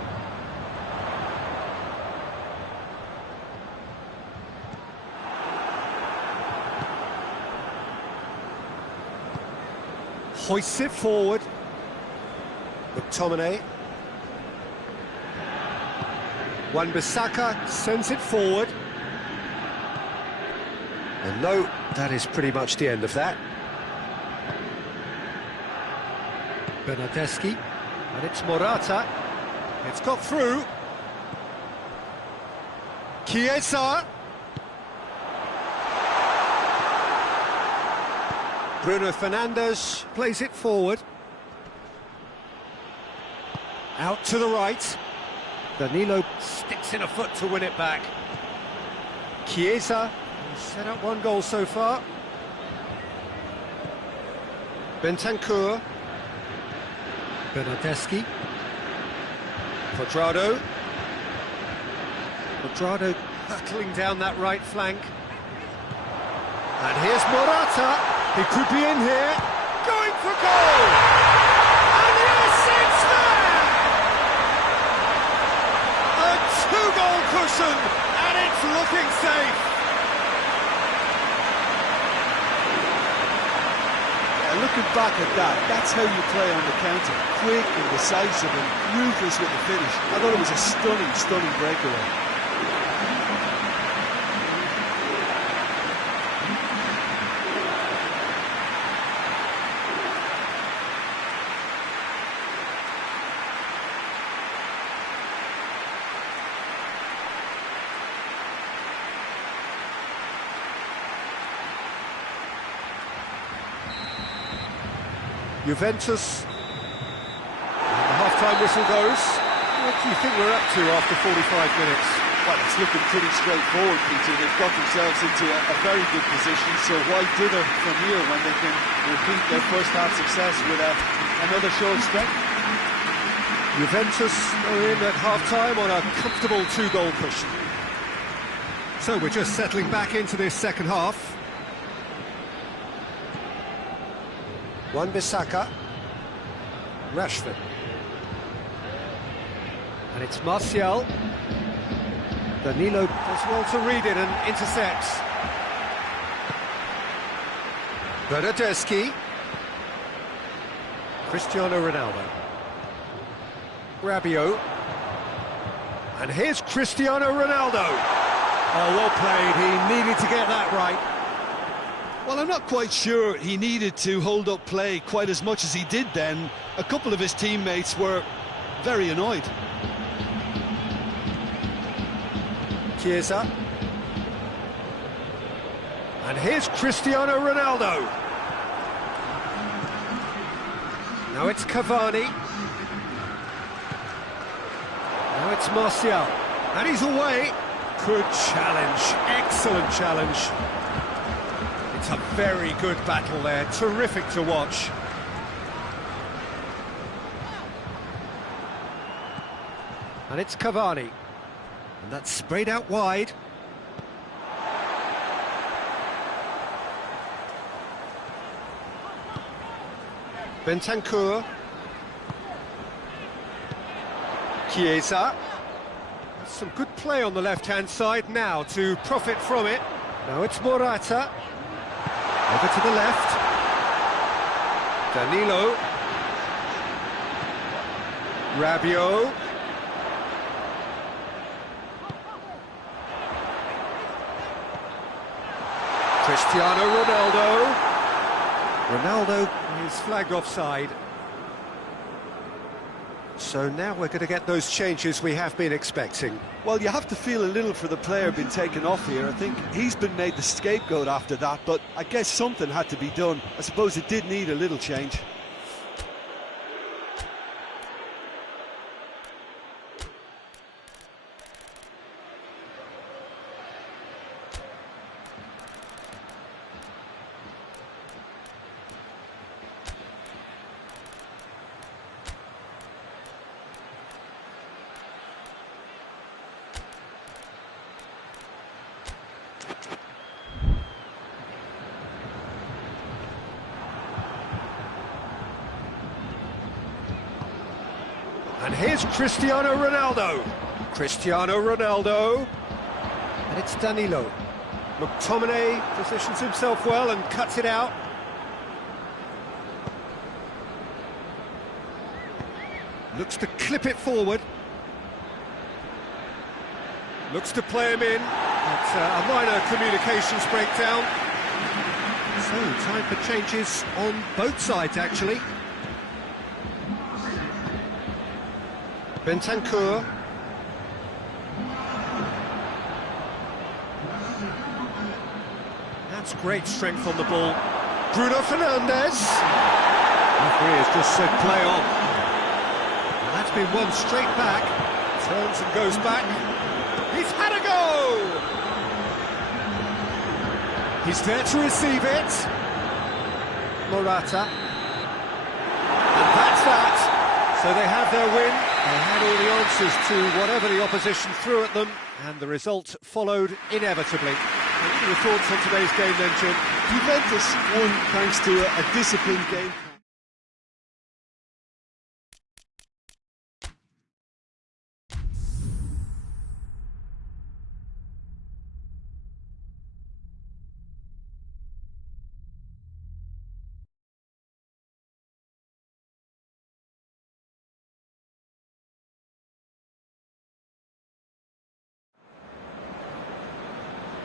Hoists it forward. McTominay. Wan-Bissaka sends it forward. And no, that is pretty much the end of that. Bernardeschi. And it's Morata. It's got through. Chiesa. Bruno Fernandes plays it forward. Out to the right. Danilo sticks in a foot to win it back. Chiesa has set up one goal so far. Bentancur. Bernardeschi. Quadrado. Quadrado hurtling down that right flank. And here's Morata. He could be in here. Going for goal! And yes, it's there! A two-goal cushion, and it's looking safe. Looking back at that, that's how you play on the counter. Quick and decisive and ruthless with the finish. I thought it was a stunning, stunning breakaway. Juventus, and the half-time whistle goes. What do you think we're up to after 45 minutes? Well, it's looking pretty straightforward, Peter. They've got themselves into a very good position, so why dither from here when they can repeat their first-half success with another show of strength? Juventus are in at half-time on a comfortable two-goal cushion. So we're just settling back into this second half. Wan-Bissaka, Rashford, and it's Martial. Danilo does well to read it and intercepts. Bernardeschi, Cristiano Ronaldo, Rabiot, and here's Cristiano Ronaldo. Oh, well played, he needed to get that right. Well, I'm not quite sure he needed to hold up play quite as much as he did then. A couple of his teammates were very annoyed. Chiesa. And here's Cristiano Ronaldo. Now it's Cavani. Now it's Martial. And he's away. Good challenge, excellent challenge. It's a very good battle there, terrific to watch. And it's Cavani. And that's sprayed out wide. Bentancur. Chiesa. Some good play on the left-hand side now to profit from it. Now it's Morata. Over to the left. Danilo. Rabiot. Cristiano Ronaldo. Ronaldo is flagged offside. So now we're going to get those changes we have been expecting. Well, you have to feel a little for the player being taken off here. I think he's been made the scapegoat after that, but I guess something had to be done. I suppose it did need a little change. And here's Cristiano Ronaldo. Cristiano Ronaldo. And it's Danilo. McTominay positions himself well and cuts it out. Looks to clip it forward. Looks to play him in. It's a minor communications breakdown. So, time for changes on both sides, actually. Bentancur. That's great strength on the ball. Bruno Fernandes. Referee has just said play on. And that's been one straight back. Turns and goes back. He's had a go! He's there to receive it. Morata. And that's that. So they have their win. They had all the answers to whatever the opposition threw at them, and the result followed inevitably. What are your thoughts on today's game then, Jim? Juventus won thanks to a disciplined game.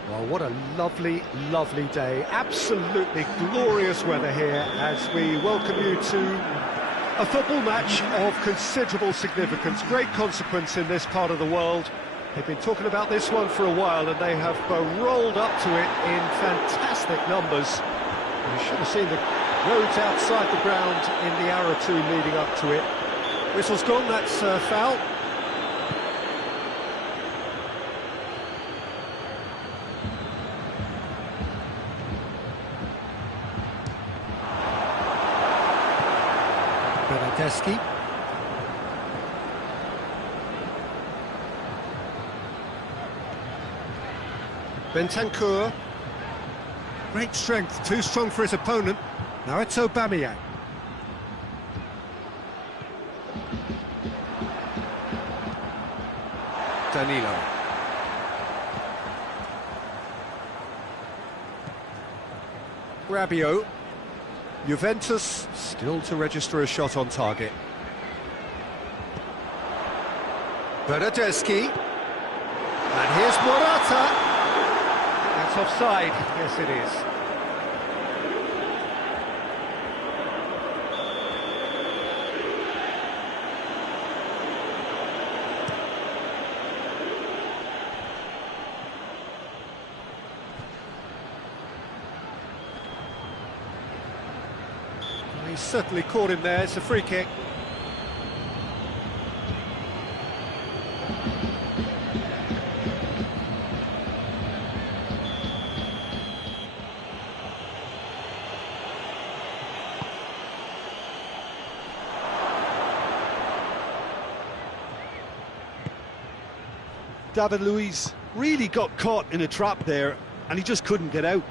Well, what a lovely, lovely day. Absolutely glorious weather here as we welcome you to a football match of considerable significance, great consequence in this part of the world. They've been talking about this one for a while and they have rolled up to it in fantastic numbers. You should have seen the roads outside the ground in the hour or two leading up to it. Whistle's gone, that's foul. Bernardeschi. Bentancur. Great strength, too strong for his opponent. Now it's Aubameyang. Danilo. Rabiot. Juventus still to register a shot on target. Bernardeschi. And here's Morata. That's offside. Yes, it is. He's certainly caught him there. It's a free kick. David Luiz really got caught in a trap there and he just couldn't get out.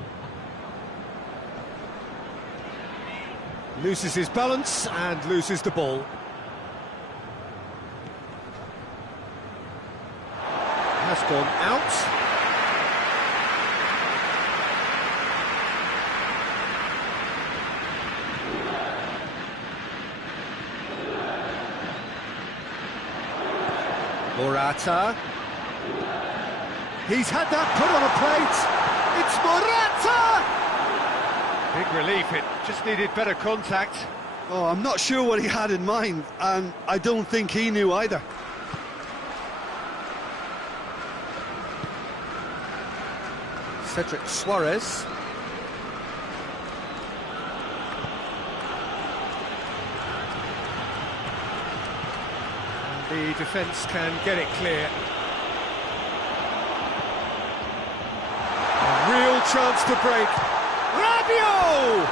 Loses his balance and loses the ball. Has gone out. Morata. He's had that put on a plate. It's Morata! Big relief, it just needed better contact. Oh, I'm not sure what he had in mind, and I don't think he knew either. Cedric Suarez. And the defence can get it clear. A real chance to break. Rabiot!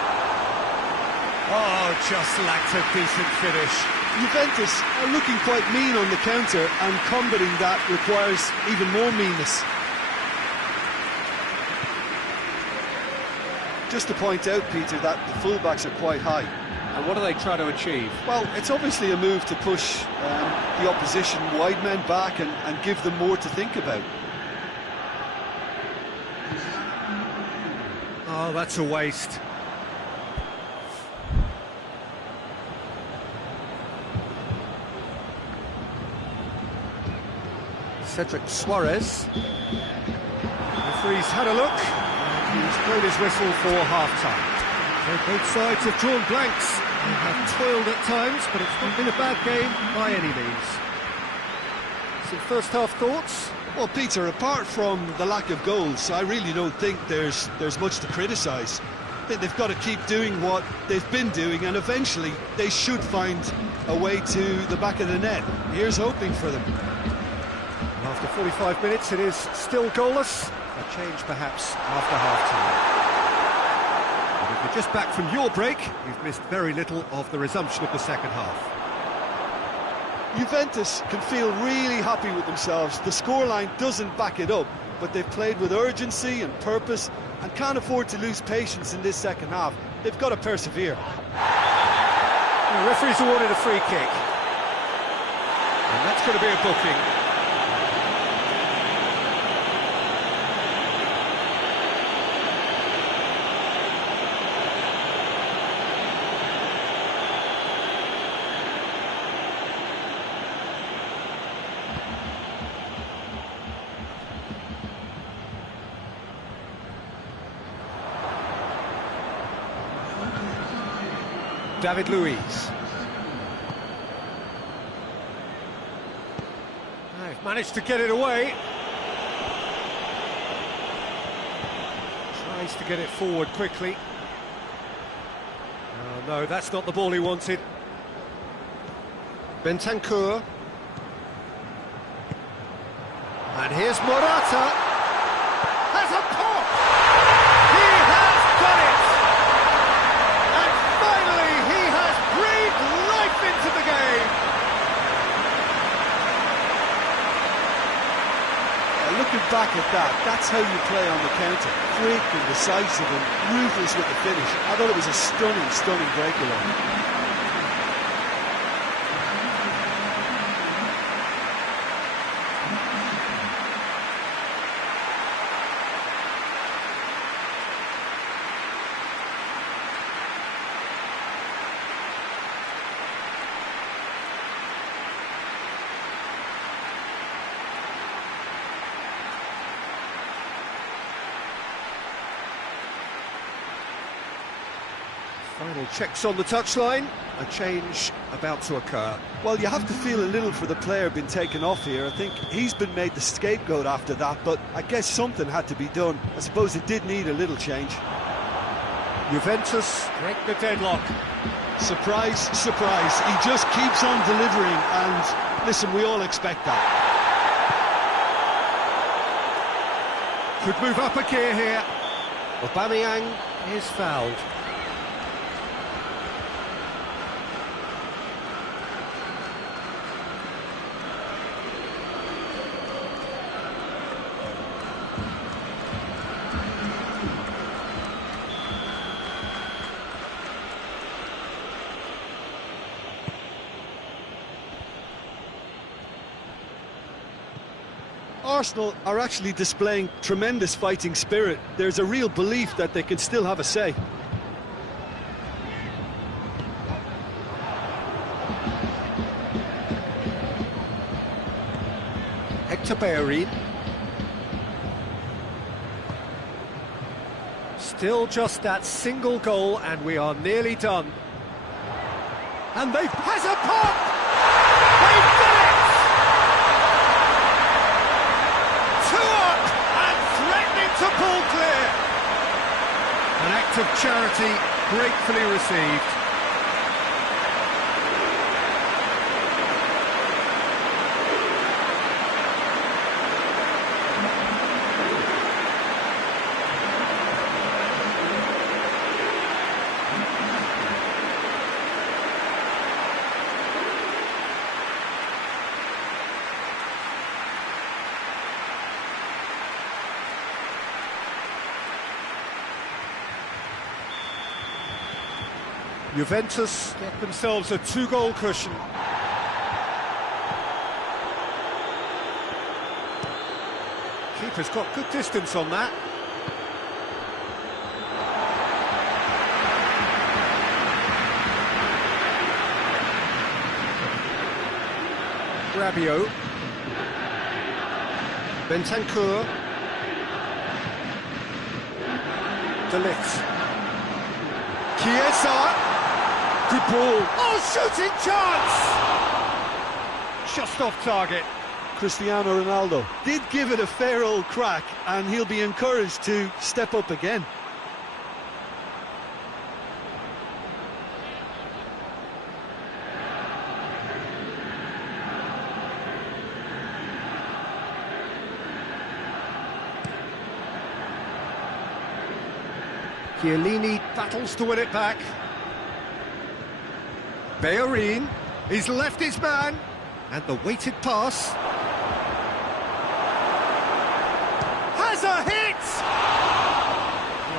Oh, just lacked a decent finish. Juventus are looking quite mean on the counter, and combating that requires even more meanness. Just to point out, Peter, that the fullbacks are quite high. And what do they try to achieve? Well, it's obviously a move to push the opposition wide men back and give them more to think about. Oh, that's a waste. Cedric Suarez. The referee's had a look, and he's blown his whistle for half-time. So both sides have drawn blanks. They have toiled at times, but it's not been a bad game by any means. Some first-half thoughts? Well, Peter, apart from the lack of goals, I really don't think there's much to criticise. They've got to keep doing what they've been doing, and eventually they should find a way to the back of the net. Here's hoping for them. After 45 minutes, it is still goalless. A change, perhaps, after half-time. And if you're just back from your break, you've missed very little of the resumption of the second half. Juventus can feel really happy with themselves. The scoreline doesn't back it up, but they've played with urgency and purpose and can't afford to lose patience in this second half. They've got to persevere. The referee's awarded a free kick. And that's going to be a booking. David Luiz. They've managed to get it away. Tries to get it forward quickly. Oh, no, that's not the ball he wanted. Bentancur. And here's Morata. Has a pop! He has done it! And finally he has breathed life into the game! Looking back at that, that's how you play on the counter. Quick and decisive and ruthless with the finish. I thought it was a stunning, stunning breakaway. Final checks on the touchline, a change about to occur. Well, you have to feel a little for the player being taken off here. I think he's been made the scapegoat after that, but I guess something had to be done. I suppose it did need a little change. Juventus break the deadlock. Surprise, surprise, he just keeps on delivering, and listen, we all expect that. Could move up a gear here. Aubameyang is fouled. Arsenal are actually displaying tremendous fighting spirit. There's a real belief that they can still have a say. Hector Bellerin. Still just that single goal and we are nearly done. And they has a pop! They've done it! To pull clear. An act of charity gratefully received. Juventus get themselves a two-goal cushion. Keeper's got good distance on that. Rabiot. Bentancur. De Ligt. Chiesa. Good ball. Oh, shooting chance! Just off target. Cristiano Ronaldo did give it a fair old crack, and he'll be encouraged to step up again. Chiellini battles to win it back. Bellerin, he's left his man. And the weighted pass. Has a hit!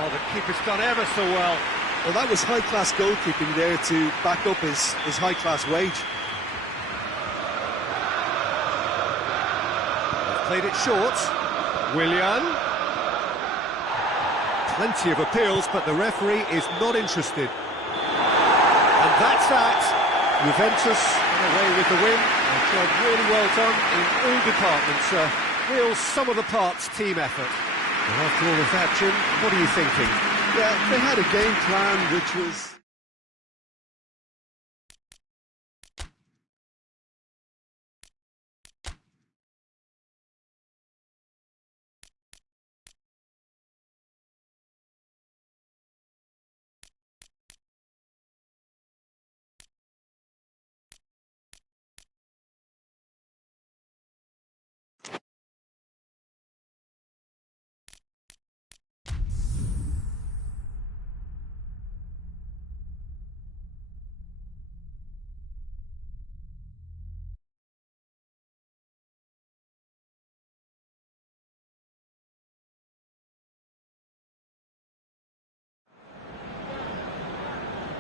Oh, the keeper's done ever so well. Well, that was high-class goalkeeping there to back up his high-class wage. They've played it short. Willian. Plenty of appeals, but the referee is not interested. And that's that. Juventus away with the win. A job really well done in all departments. A real sum-of-the-parts team effort. And after all of that, Jim, what are you thinking? Yeah, they had a game plan which was...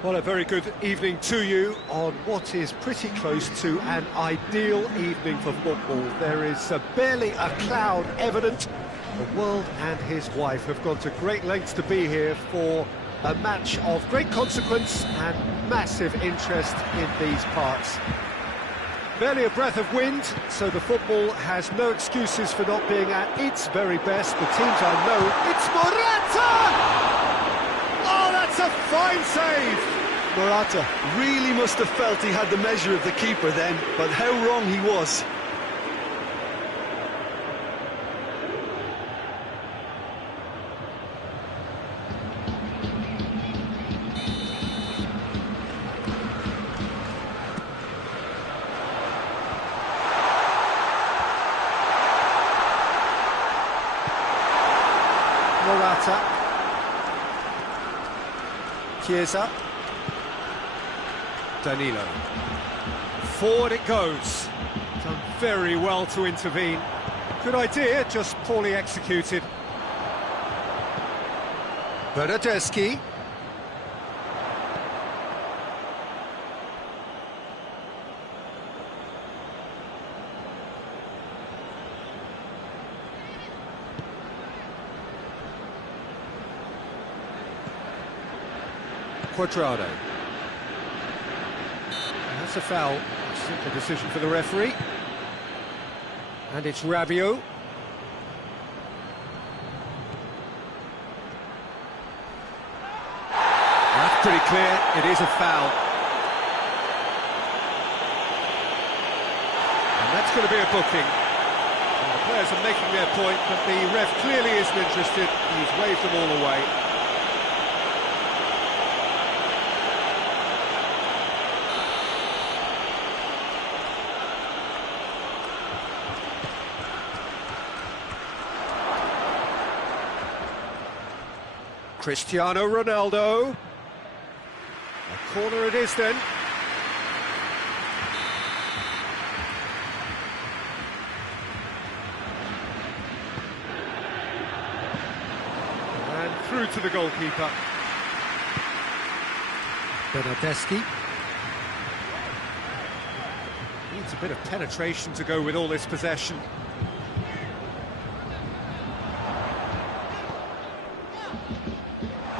Well, a very good evening to you on what is pretty close to an ideal evening for football. There is barely a cloud evident. The world and his wife have gone to great lengths to be here for a match of great consequence and massive interest in these parts. Barely a breath of wind, so the football has no excuses for not being at its very best. The teams are known. It's Morata! Oh, that's a fine save! Morata really must have felt he had the measure of the keeper then, but how wrong he was. Morata. Chiesa. Danilo. Forward it goes. Done very well to intervene. Good idea, just poorly executed. Bernardeschi. Quadrado. That's a foul. Simple decision for the referee. And it's Rabiot. That's pretty clear. It is a foul. And that's going to be a booking. And the players are making their point, but the ref clearly isn't interested. He's waved them all away. Cristiano Ronaldo. A corner it is then. And through to the goalkeeper. Bernardeschi. Needs a bit of penetration to go with all this possession.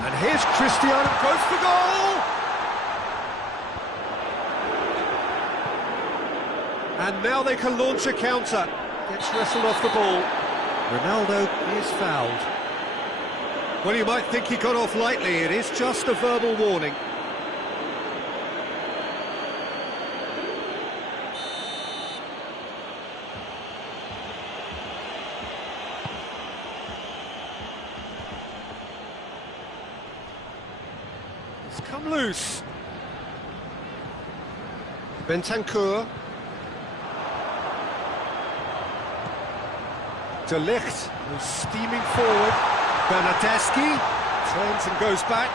And here's Cristiano, goes for goal! And now they can launch a counter. Gets wrestled off the ball. Ronaldo is fouled. Well, you might think he got off lightly. It is just a verbal warning. Come loose. Bentancur. De Ligt, who's steaming forward. Bernardeschi turns and goes back.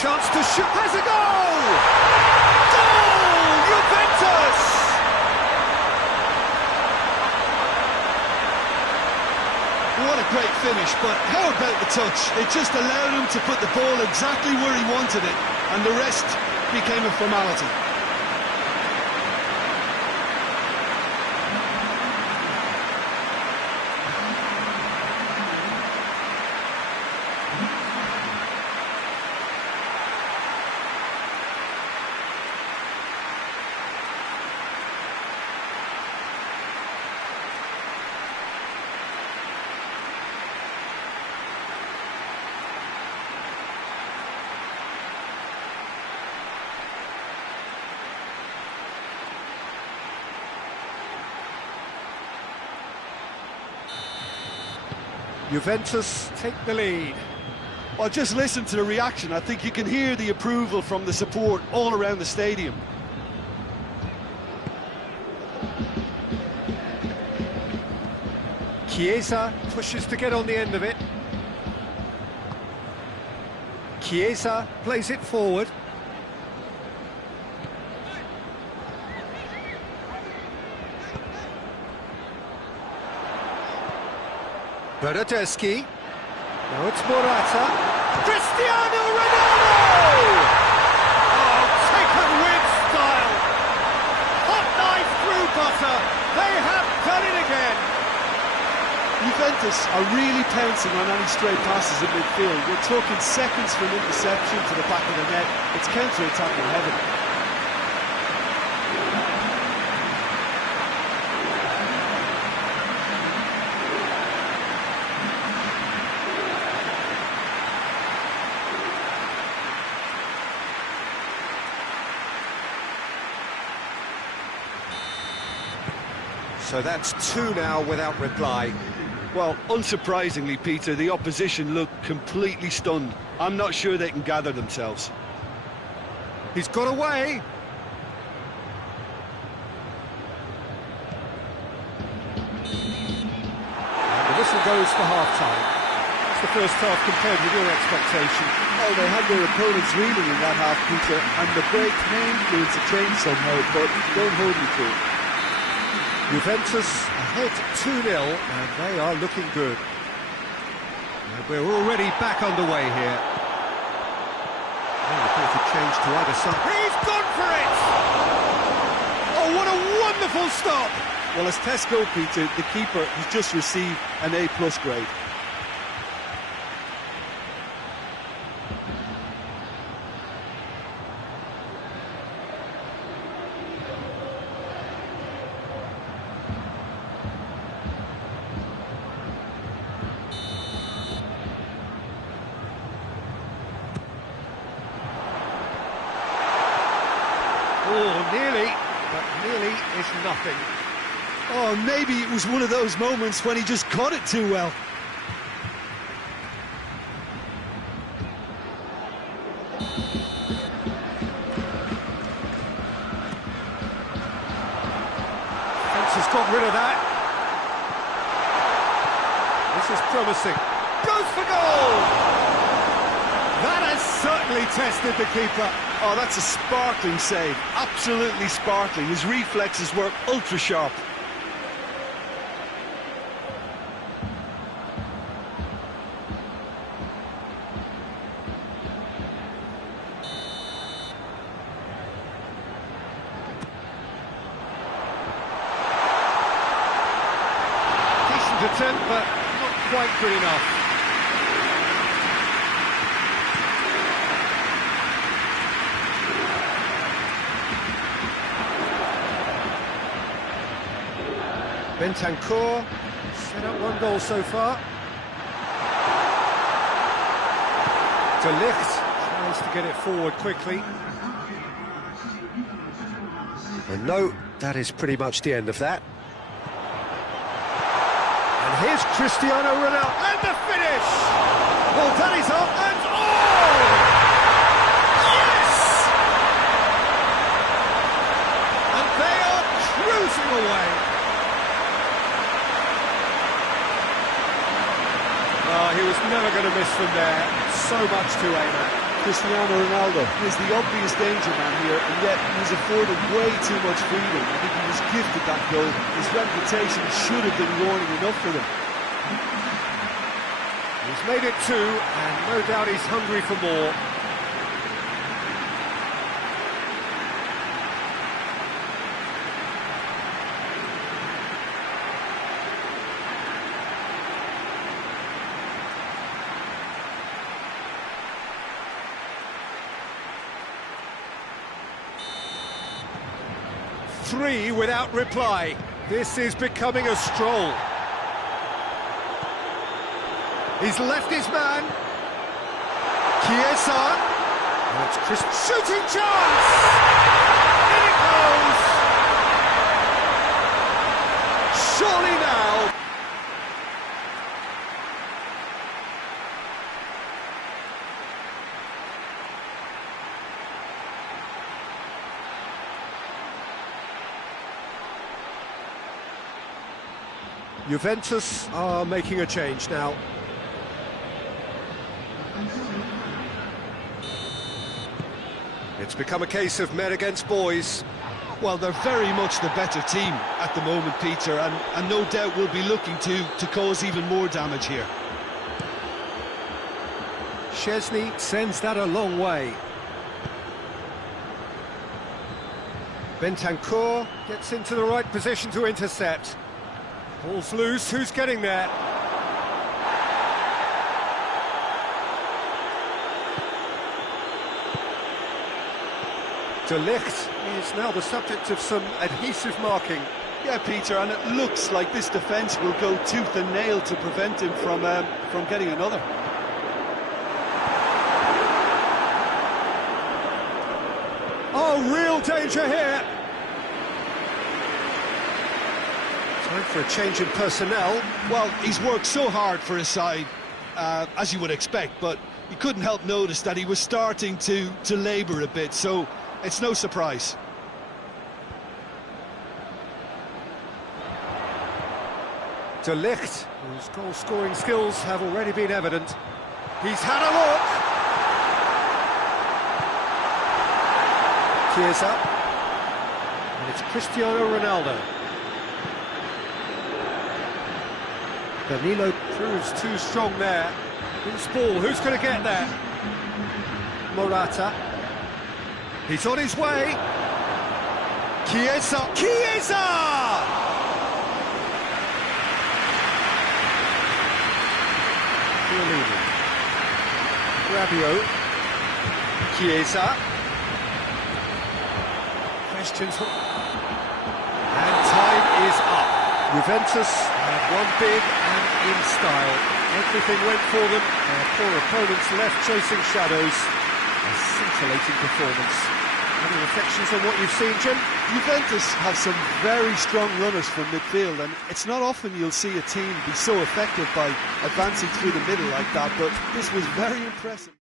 Chance to shoot. Has a goal! Goal! Juventus! finish, but how about the touch? It just allowed him to put the ball exactly where he wanted it, and the rest became a formality. Juventus take the lead. Well, just listen to the reaction. I think you can hear the approval from the support all around the stadium. Chiesa pushes to get on the end of it. Chiesa plays it forward. Bernardeschi. Now it's Morata. Cristiano Ronaldo! Oh, taken with style. Hot knife through butter. They have done it again. Juventus are really pouncing on any stray passes in midfield. We're talking seconds from interception to the back of the net. It's counter-attacking heaven. So that's two now without reply. Well, unsurprisingly, Peter, the opposition look completely stunned. I'm not sure they can gather themselves. He's got away. And the whistle goes for half-time. That's the first half compared with your expectation. Well, they had their opponents reeling in that half, Peter, and the break may influence a change somehow, but don't hold me to it. Juventus ahead 2-0, and they are looking good. And we're already back underway here. Oh, a change to either side. He's gone for it! Oh, what a wonderful stop! Well, as tests go, Peter, the keeper has just received an A+ grade. Oh, nearly, but nearly is nothing. Oh, maybe it was one of those moments when he just caught it too well. Fence has got rid of that. This is promising. Goes for goal! That has certainly tested the keeper. Oh, that's a sparkling save. Absolutely sparkling. His reflexes were ultra-sharp. Decent attempt, but not quite good enough. Bentancur set up one goal so far. De Ligt tries to get it forward quickly. And no, that is pretty much the end of that. And here's Cristiano Ronaldo, and the finish! Well, that is up, and oh! Yes! And they are cruising away. Oh, he was never going to miss from there. So much to aim at. Cristiano Ronaldo Is the obvious danger man here, and yet he was afforded way too much freedom. I think he was gifted that goal. His reputation should have been warning enough for them. He's made it 2, and no doubt he's hungry for more. Three without reply. This is becoming a stroll. He's left his man. Chiesa. And it's Chris. Shooting chance! In it goes! Surely now. Juventus are making a change now. It's become a case of men against boys. Well, they're very much the better team at the moment, Peter, and no doubt will be looking to cause even more damage here. Szczesny sends that a long way. Bentancur gets into the right position to intercept. Ball's loose, who's getting there? De Ligt is now the subject of some adhesive marking. Yeah, Peter, and it looks like this defence will go tooth and nail to prevent him from getting another. Oh, real danger here! Time for a change in personnel. Well, he's worked so hard for his side, as you would expect, but you couldn't help notice that he was starting to labour a bit, so it's no surprise. De Ligt, whose goal-scoring skills have already been evident. He's had a look! Chiesa. And it's Cristiano Ronaldo. Danilo proves too strong there. Loose ball, who's going to get there? Morata. He's on his way. Chiesa. Chiesa! Rabiot. Chiesa. Questions. And time is up. Juventus have won big and in style. Everything went for them. Their poor opponents left chasing shadows. A scintillating performance. Any reflections on what you've seen, Jim? Juventus have some very strong runners from midfield, and it's not often you'll see a team be so effective by advancing through the middle like that, but this was very impressive.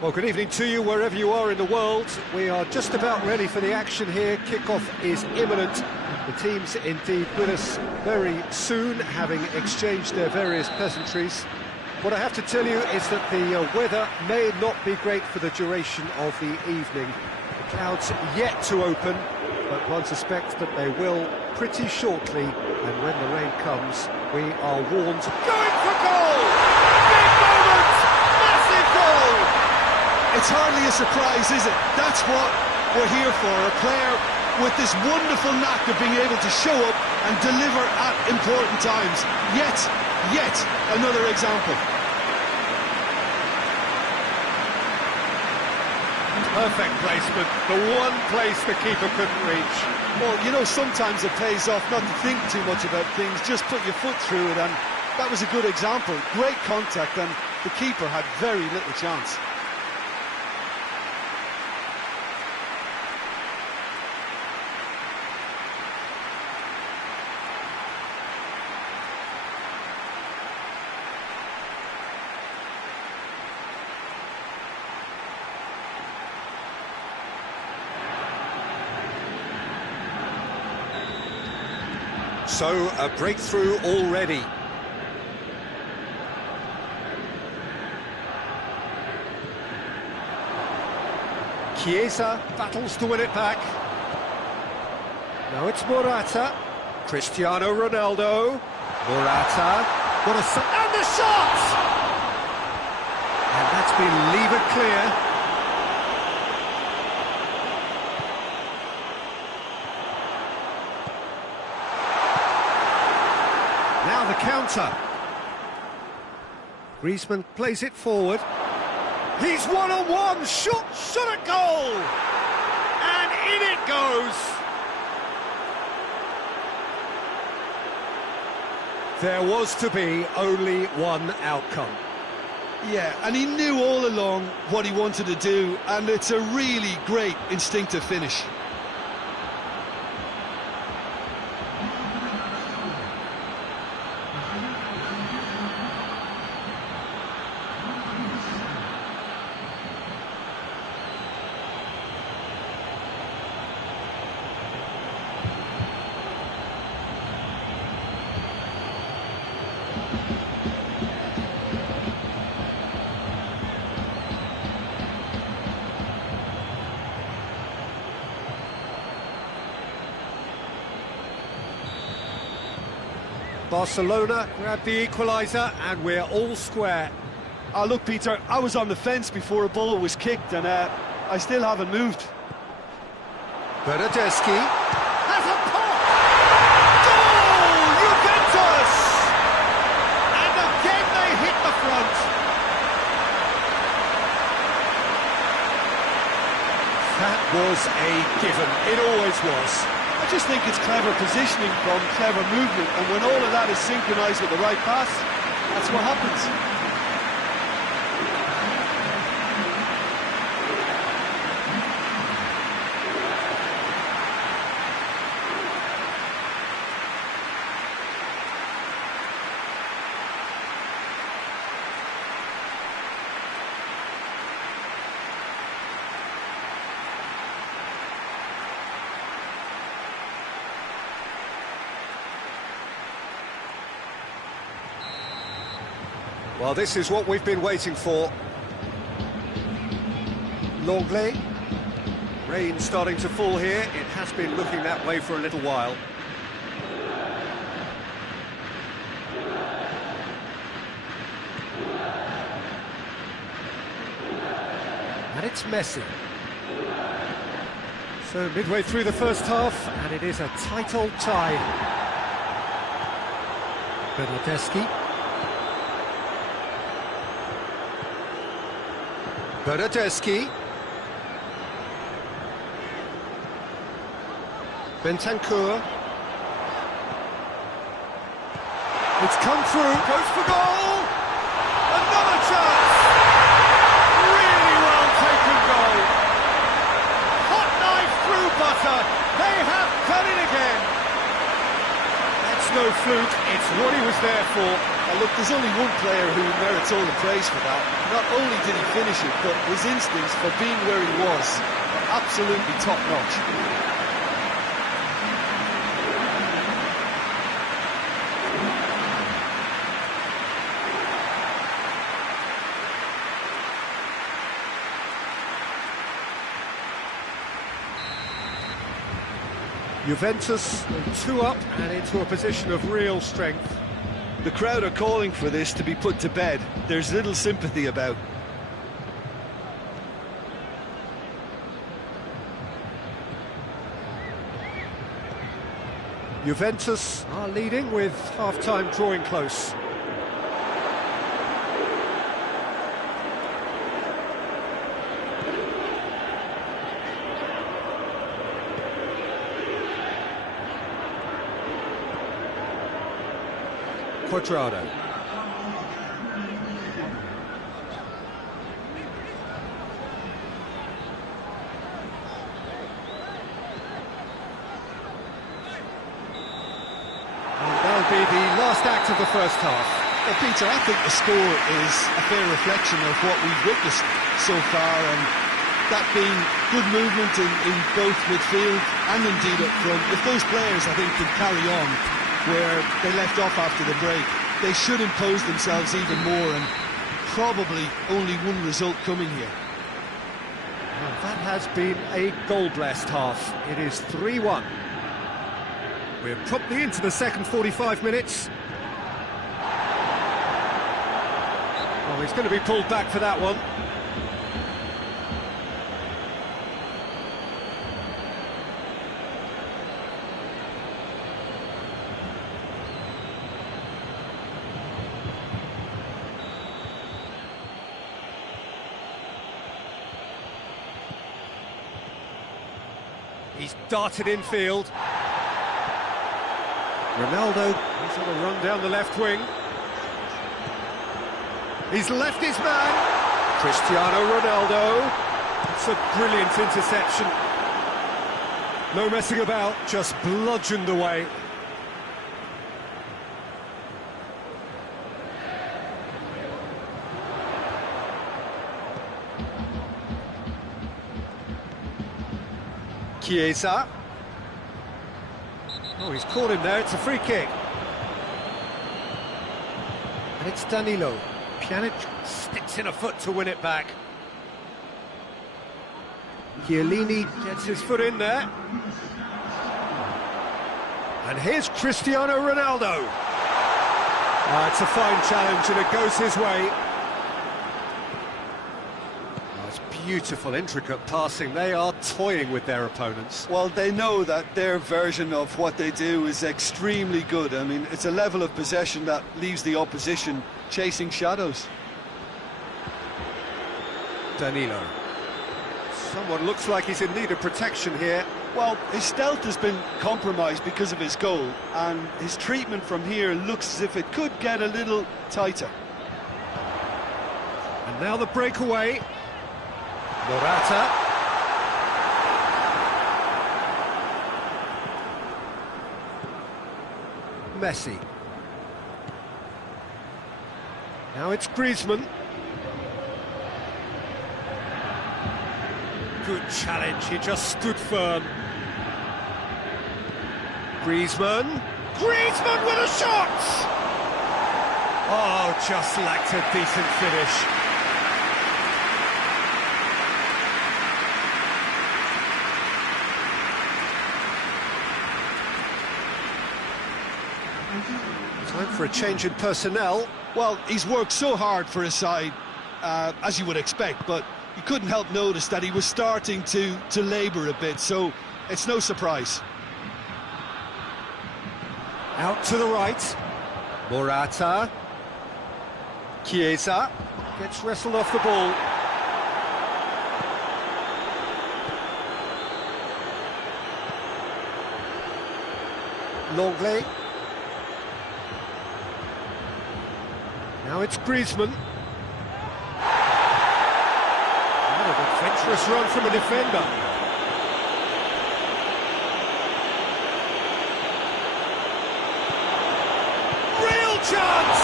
Well, good evening to you wherever you are in the world. We are just about ready for the action here. Kick-off is imminent. The teams indeed with us very soon, having exchanged their various pleasantries. What I have to tell you is that the weather may not be great for the duration of the evening. The clouds yet to open, but one suspects that they will pretty shortly. And when the rain comes, we are warned. Going for goal! Big moment! it's hardly a surprise, is it? That's what we're here for, a player with this wonderful knack of being able to show up and deliver at important times. Yet another example. Perfect placement, the one place the keeper couldn't reach. Well, you know, sometimes it pays off not to think too much about things, just put your foot through it, and that was a good example. Great contact, and the keeper had very little chance. So, a breakthrough already. Chiesa battles to win it back. Now it's Morata. Cristiano Ronaldo. Morata. What a... and the shot! And that's been levered clear. Now the counter. Griezmann plays it forward. He's one-on-one, shot at goal! And in it goes! There was to be only one outcome. Yeah, and he knew all along what he wanted to do, and it's a really great instinctive finish. Barcelona grabbed the equaliser and we're all square. Oh, look, Peter, I was on the fence before a ball was kicked, and I still haven't moved. Bernardeschi has a pop! Goal! Juventus! And again they hit the front. That was a given. It always was. I just think it's clever positioning from clever movement, and when all of that is synchronised with the right pass, that's what happens. Well, this is what we've been waiting for. Longley. Rain starting to fall here. It has been looking that way for a little while. And it's Messi. So midway through the first half, and it is a tight old tie. Bernardeschi. Bernardeschi. Bentancur. It's come through, goes for goal! Another chance! Really well taken goal! Hot knife through butter, they have done it again! That's no fluke, it's what he was there for. Look, there's only one player who merits all the praise for that. Not only did he finish it, but his instincts for being where he was are absolutely top-notch. Juventus 2 up and into a position of real strength. The crowd are calling for this to be put to bed. There's little sympathy about. Juventus are leading with half-time drawing close. Quadrado. Be the last act of the first half. Well, Peter, I think the score is a fair reflection of what we've witnessed so far, and that being good movement in both midfield and indeed up front. If those players, I think, can carry on where they left off after the break, they should impose themselves even more, and probably only one result coming here. Well, that has been a goal-blessed half. It is 3-1. We're promptly into the second 45 minutes. Oh, he's going to be pulled back for that one. He's darted infield. Ronaldo, he's on a run down the left wing. He's left his man. Cristiano Ronaldo. It's a brilliant interception. No messing about, just bludgeoned away. Chiesa. Oh, he's caught him there, it's a free kick. And it's Danilo. Pjanic sticks in a foot to win it back. Chiellini gets his foot in there. And here's Cristiano Ronaldo. It's a fine challenge and it goes his way. Beautiful, intricate passing. They are toying with their opponents. Well, they know that their version of what they do is extremely good. I mean, it's a level of possession that leaves the opposition chasing shadows. Danilo. Someone looks like he's in need of protection here. Well, his stealth has been compromised because of his goal, and his treatment from here looks as if it could get a little tighter. And now the breakaway. Morata. Messi. Now it's Griezmann. Good challenge, he just stood firm. Griezmann. Griezmann with a shot! Oh, just lacked a decent finish. Time for a change in personnel. Well, he's worked so hard for his side, as you would expect, but you couldn't help notice that he was starting to labour a bit, so it's no surprise. Out to the right. Morata. Chiesa gets wrestled off the ball. Longley. Now it's Griezmann. What an adventurous run from a defender. Real chance!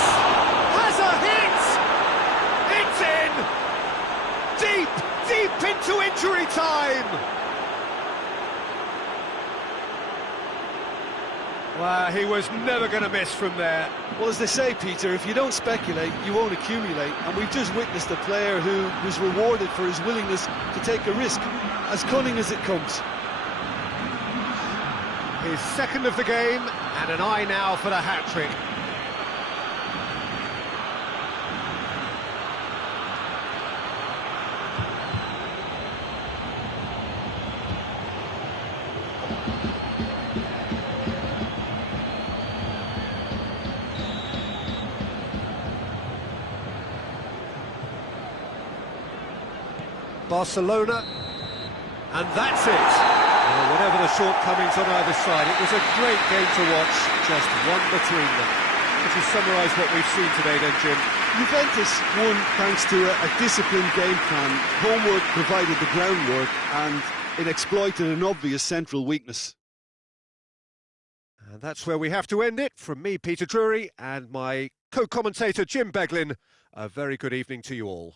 Has a hit! It's in! Deep into injury time! Well, he was never going to miss from there. Well, as they say, Peter, if you don't speculate, you won't accumulate. And we've just witnessed a player who was rewarded for his willingness to take a risk, as cunning as it comes. His second of the game, and an eye now for the hat-trick. Barcelona. And that's it. Well, whatever the shortcomings on either side, it was a great game to watch, just one between them. Could you summarise what we've seen today then, Jim? Juventus won thanks to a disciplined game plan. Homework provided the groundwork and it exploited an obvious central weakness. And that's where we have to end it. From me, Peter Drury, and my co-commentator, Jim Beglin, a very good evening to you all.